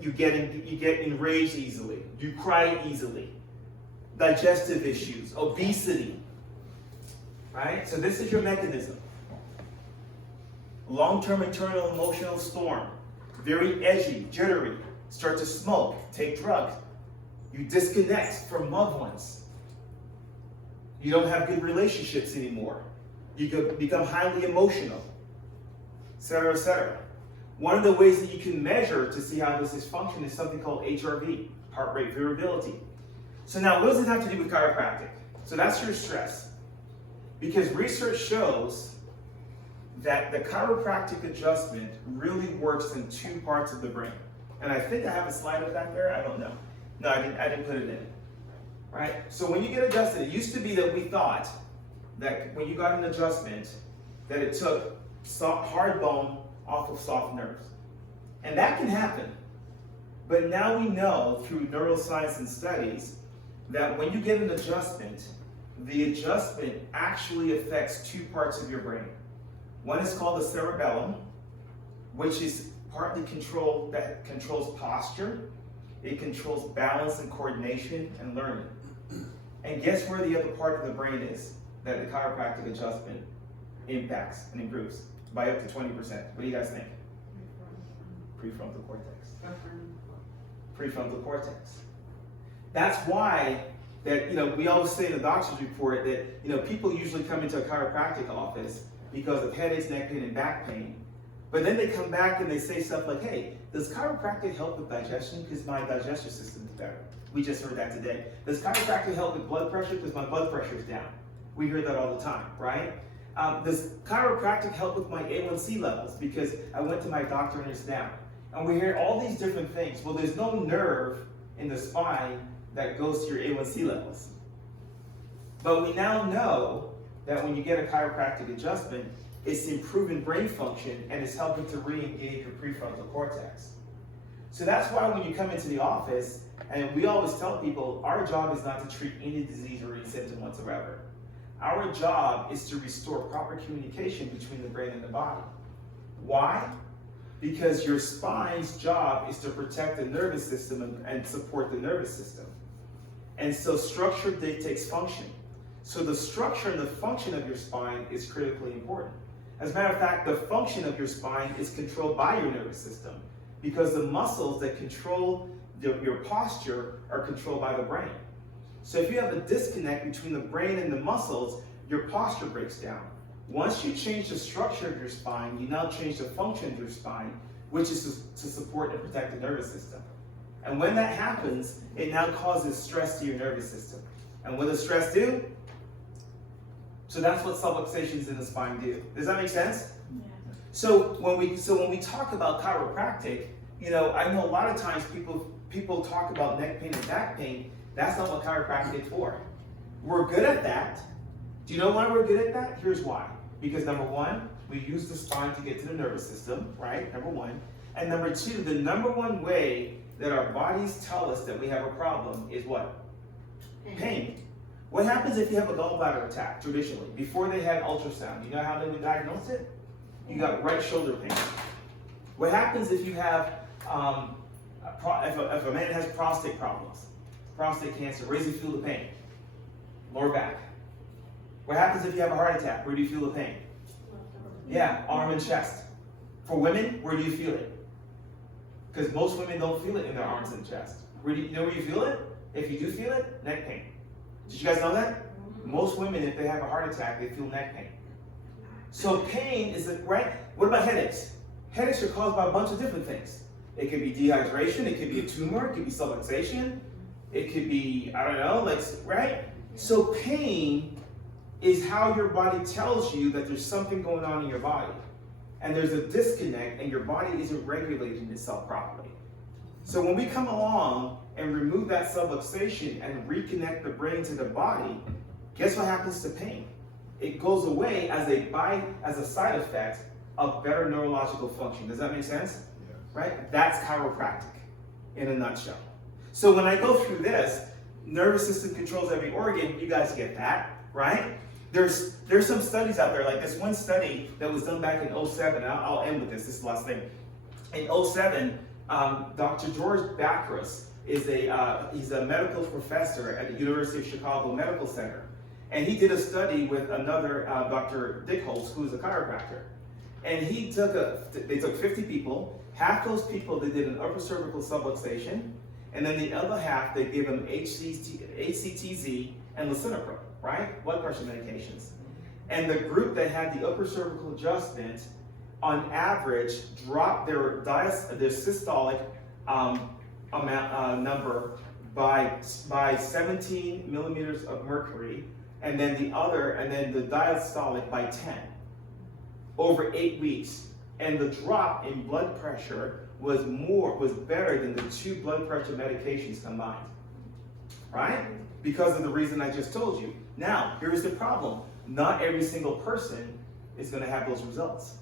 You get enraged easily. You cry easily. Digestive issues, obesity, right? So this is your mechanism. Long-term internal emotional storm. Very edgy, jittery. Start to smoke, take drugs. You disconnect from loved ones. You don't have good relationships anymore. You could become highly emotional, etc., etc. One of the ways that you can measure to see how this is functioning is something called HRV, heart rate variability. So now, what does it have to do with chiropractic? So that's your stress. Because research shows that the chiropractic adjustment really works in two parts of the brain. And I think I have a slide of that there, I don't know. No, I didn't put it in. Right? So when you get adjusted, it used to be that we thought that when you got an adjustment, that it took hard bone off of soft nerves. And that can happen. But now we know through neuroscience and studies that when you get an adjustment, the adjustment actually affects two parts of your brain. One is called the cerebellum, which is partly that controls posture. It controls balance and coordination and learning. And guess where the other part of the brain is that the chiropractic adjustment impacts and improves by up to 20%. What do you guys think? Prefrontal cortex. Prefrontal cortex. That's why that, we always say in the doctor's report that, people usually come into a chiropractic office because of headaches, neck pain, and back pain. But then they come back and they say stuff like, hey, does chiropractic help with digestion? Because my digestive system is better. We just heard that today. Does chiropractic help with blood pressure? Because my blood pressure is down. We hear that all the time, right? Does chiropractic help with my A1C levels? Because I went to my doctor and it's down. And we hear all these different things. Well, there's no nerve in the spine that goes to your A1C levels. But we now know that when you get a chiropractic adjustment, it's improving brain function and it's helping to re-engage your prefrontal cortex. So that's why when you come into the office, and we always tell people, our job is not to treat any disease or any symptom whatsoever. Our job is to restore proper communication between the brain and the body. Why? Because your spine's job is to protect the nervous system and support the nervous system. And so structure dictates function. So the structure and the function of your spine is critically important. As a matter of fact, the function of your spine is controlled by your nervous system because the muscles that control your posture are controlled by the brain. So if you have a disconnect between the brain and the muscles, your posture breaks down. Once you change the structure of your spine, you now change the function of your spine, which is to support and protect the nervous system. And when that happens, it now causes stress to your nervous system. And what does stress do? So that's what subluxations in the spine do. Does that make sense? Yeah. So when we talk about chiropractic, I know a lot of times people talk about neck pain and back pain. That's not what chiropractic is for. We're good at that. Do you know why we're good at that? Here's why. Because number one, we use the spine to get to the nervous system, right? Number one. And number two, the number one way that our bodies tell us that we have a problem is what? Pain. What happens if you have a gallbladder attack, traditionally? Before they had ultrasound, you know how they would diagnose it? You got right shoulder pain. What happens if you have, if a man has prostate problems, prostate cancer, where does he feel the pain? Lower back. What happens if you have a heart attack? Where do you feel the pain? Yeah, arm and chest. For women, where do you feel it? Because most women don't feel it in their arms and chest. Where do you know where you feel it? If you do feel it, neck pain. Did you guys know that? Most women, if they have a heart attack, they feel neck pain. So pain is, right? What about headaches? Headaches are caused by a bunch of different things. It could be dehydration, it could be a tumor, it could be subluxation, it could be, I don't know, like, right? So pain is how your body tells you that there's something going on in your body. And there's a disconnect and your body isn't regulating itself properly. So when we come along and remove that subluxation and reconnect the brain to the body, guess what happens to pain? It goes away as a side effect of better neurological function. Does that make sense? Yes. Right? That's chiropractic in a nutshell. So when I go through this, nervous system controls every organ, you guys get that, right? There's some studies out there, like this one study that was done back in 2007, and I'll end with this is the last thing. In 2007, Dr. George Bakris he's a medical professor at the University of Chicago Medical Center. And he did a study with another Dr. Dick Holtz, who's a chiropractor. And they took 50 people. Half those people, they did an upper cervical subluxation. And then the other half, they give them HCTZ and lisinopril, right? Blood pressure medications. And the group that had the upper cervical adjustment, on average, dropped their systolic number by 17 millimeters of mercury, and then the diastolic by 10 over 8 weeks. And the drop in blood pressure was better than the 2 blood pressure medications combined, right? Because of the reason I just told you. Now, here's the problem. Not every single person is going to have those results.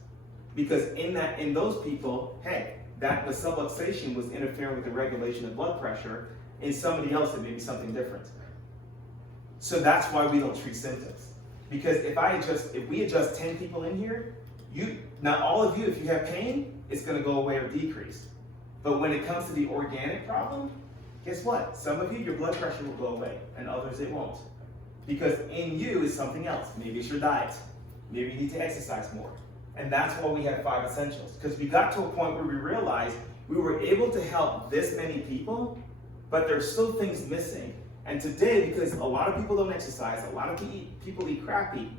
Because in those people, hey, the subluxation was interfering with the regulation of blood pressure. In somebody else, it may be something different. So that's why we don't treat symptoms. Because if we adjust 10 people in here, not all of you, if you have pain, it's going to go away or decrease. But when it comes to the organic problem, guess what? Some of you, your blood pressure will go away, and others it won't. Because in you is something else. Maybe it's your diet. Maybe you need to exercise more. And that's why we have 5 essentials. Because we got to a point where we realized we were able to help this many people, but there's still things missing. And today, because a lot of people don't exercise, a lot of people eat crappy,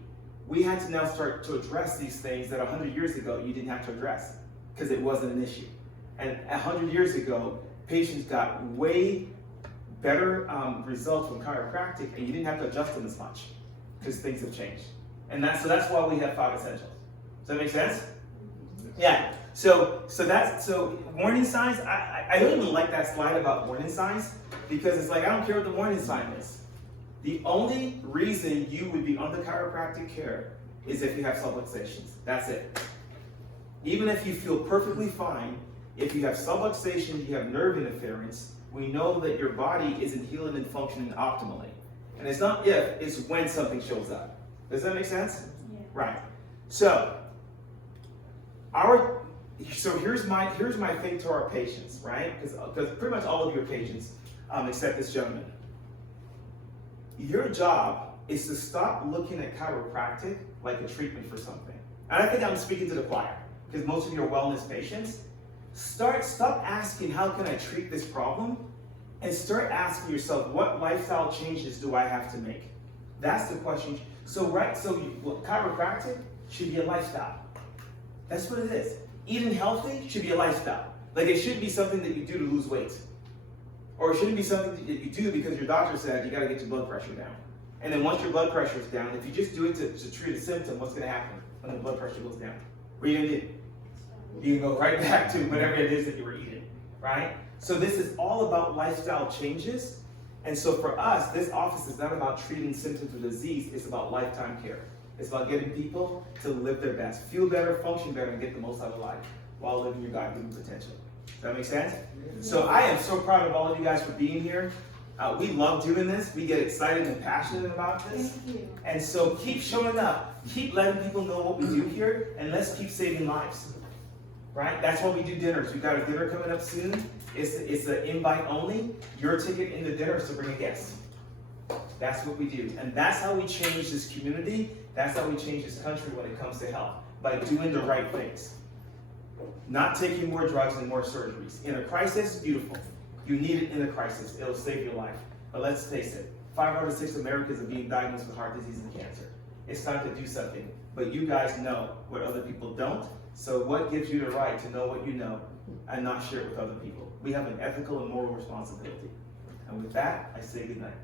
we had to now start to address these things that 100 years ago you didn't have to address because it wasn't an issue. And 100 years ago, patients got way better results from chiropractic, and you didn't have to adjust them as much because things have changed. And so that's why we have 5 essentials. Does that make sense? Yeah. So warning signs. I don't even like that slide about warning signs because it's like I don't care what the warning sign is. The only reason you would be under chiropractic care is if you have subluxations. That's it. Even if you feel perfectly fine, if you have subluxation, you have nerve interference, we know that your body isn't healing and functioning optimally. And it's not if, it's when something shows up. Does that make sense? Yeah. Right. So here's my thing to our patients, right? Because pretty much all of your patients, except this gentleman. Your job is to stop looking at chiropractic like a treatment for something. And I think I'm speaking to the choir, because most of you are wellness patients. Stop asking, how can I treat this problem? And start asking yourself, what lifestyle changes do I have to make? That's the question. Chiropractic should be a lifestyle. That's what it is. Eating healthy should be a lifestyle. Like it shouldn't be something that you do to lose weight. Or it shouldn't be something that you do because your doctor said you got to get your blood pressure down. And then once your blood pressure is down, if you just do it to treat a symptom, what's going to happen when the blood pressure goes down? What are you going to do? You can go right back to whatever it is that you were eating, right? So this is all about lifestyle changes. And so for us, this office is not about treating symptoms of disease, it's about lifetime care. It's about getting people to live their best, feel better, function better, and get the most out of life while living your God-given potential. Does that make sense? So I am so proud of all of you guys for being here. We love doing this. We get excited and passionate about this. Thank you. And so keep showing up. Keep letting people know what we do here, and let's keep saving lives. Right? That's why we do dinners. We've got a dinner coming up soon. It's an invite only. Your ticket in the dinner is to bring a guest. That's what we do. And that's how we change this community. That's how we change this country when it comes to health. By doing the right things. Not taking more drugs and more surgeries. In a crisis, beautiful. You need it in a crisis. It'll save your life. But let's face it, 5 out of 6 Americans are being diagnosed with heart disease and cancer. It's time to do something. But you guys know what other people don't. So what gives you the right to know what you know and not share it with other people? We have an ethical and moral responsibility. And with that, I say good night.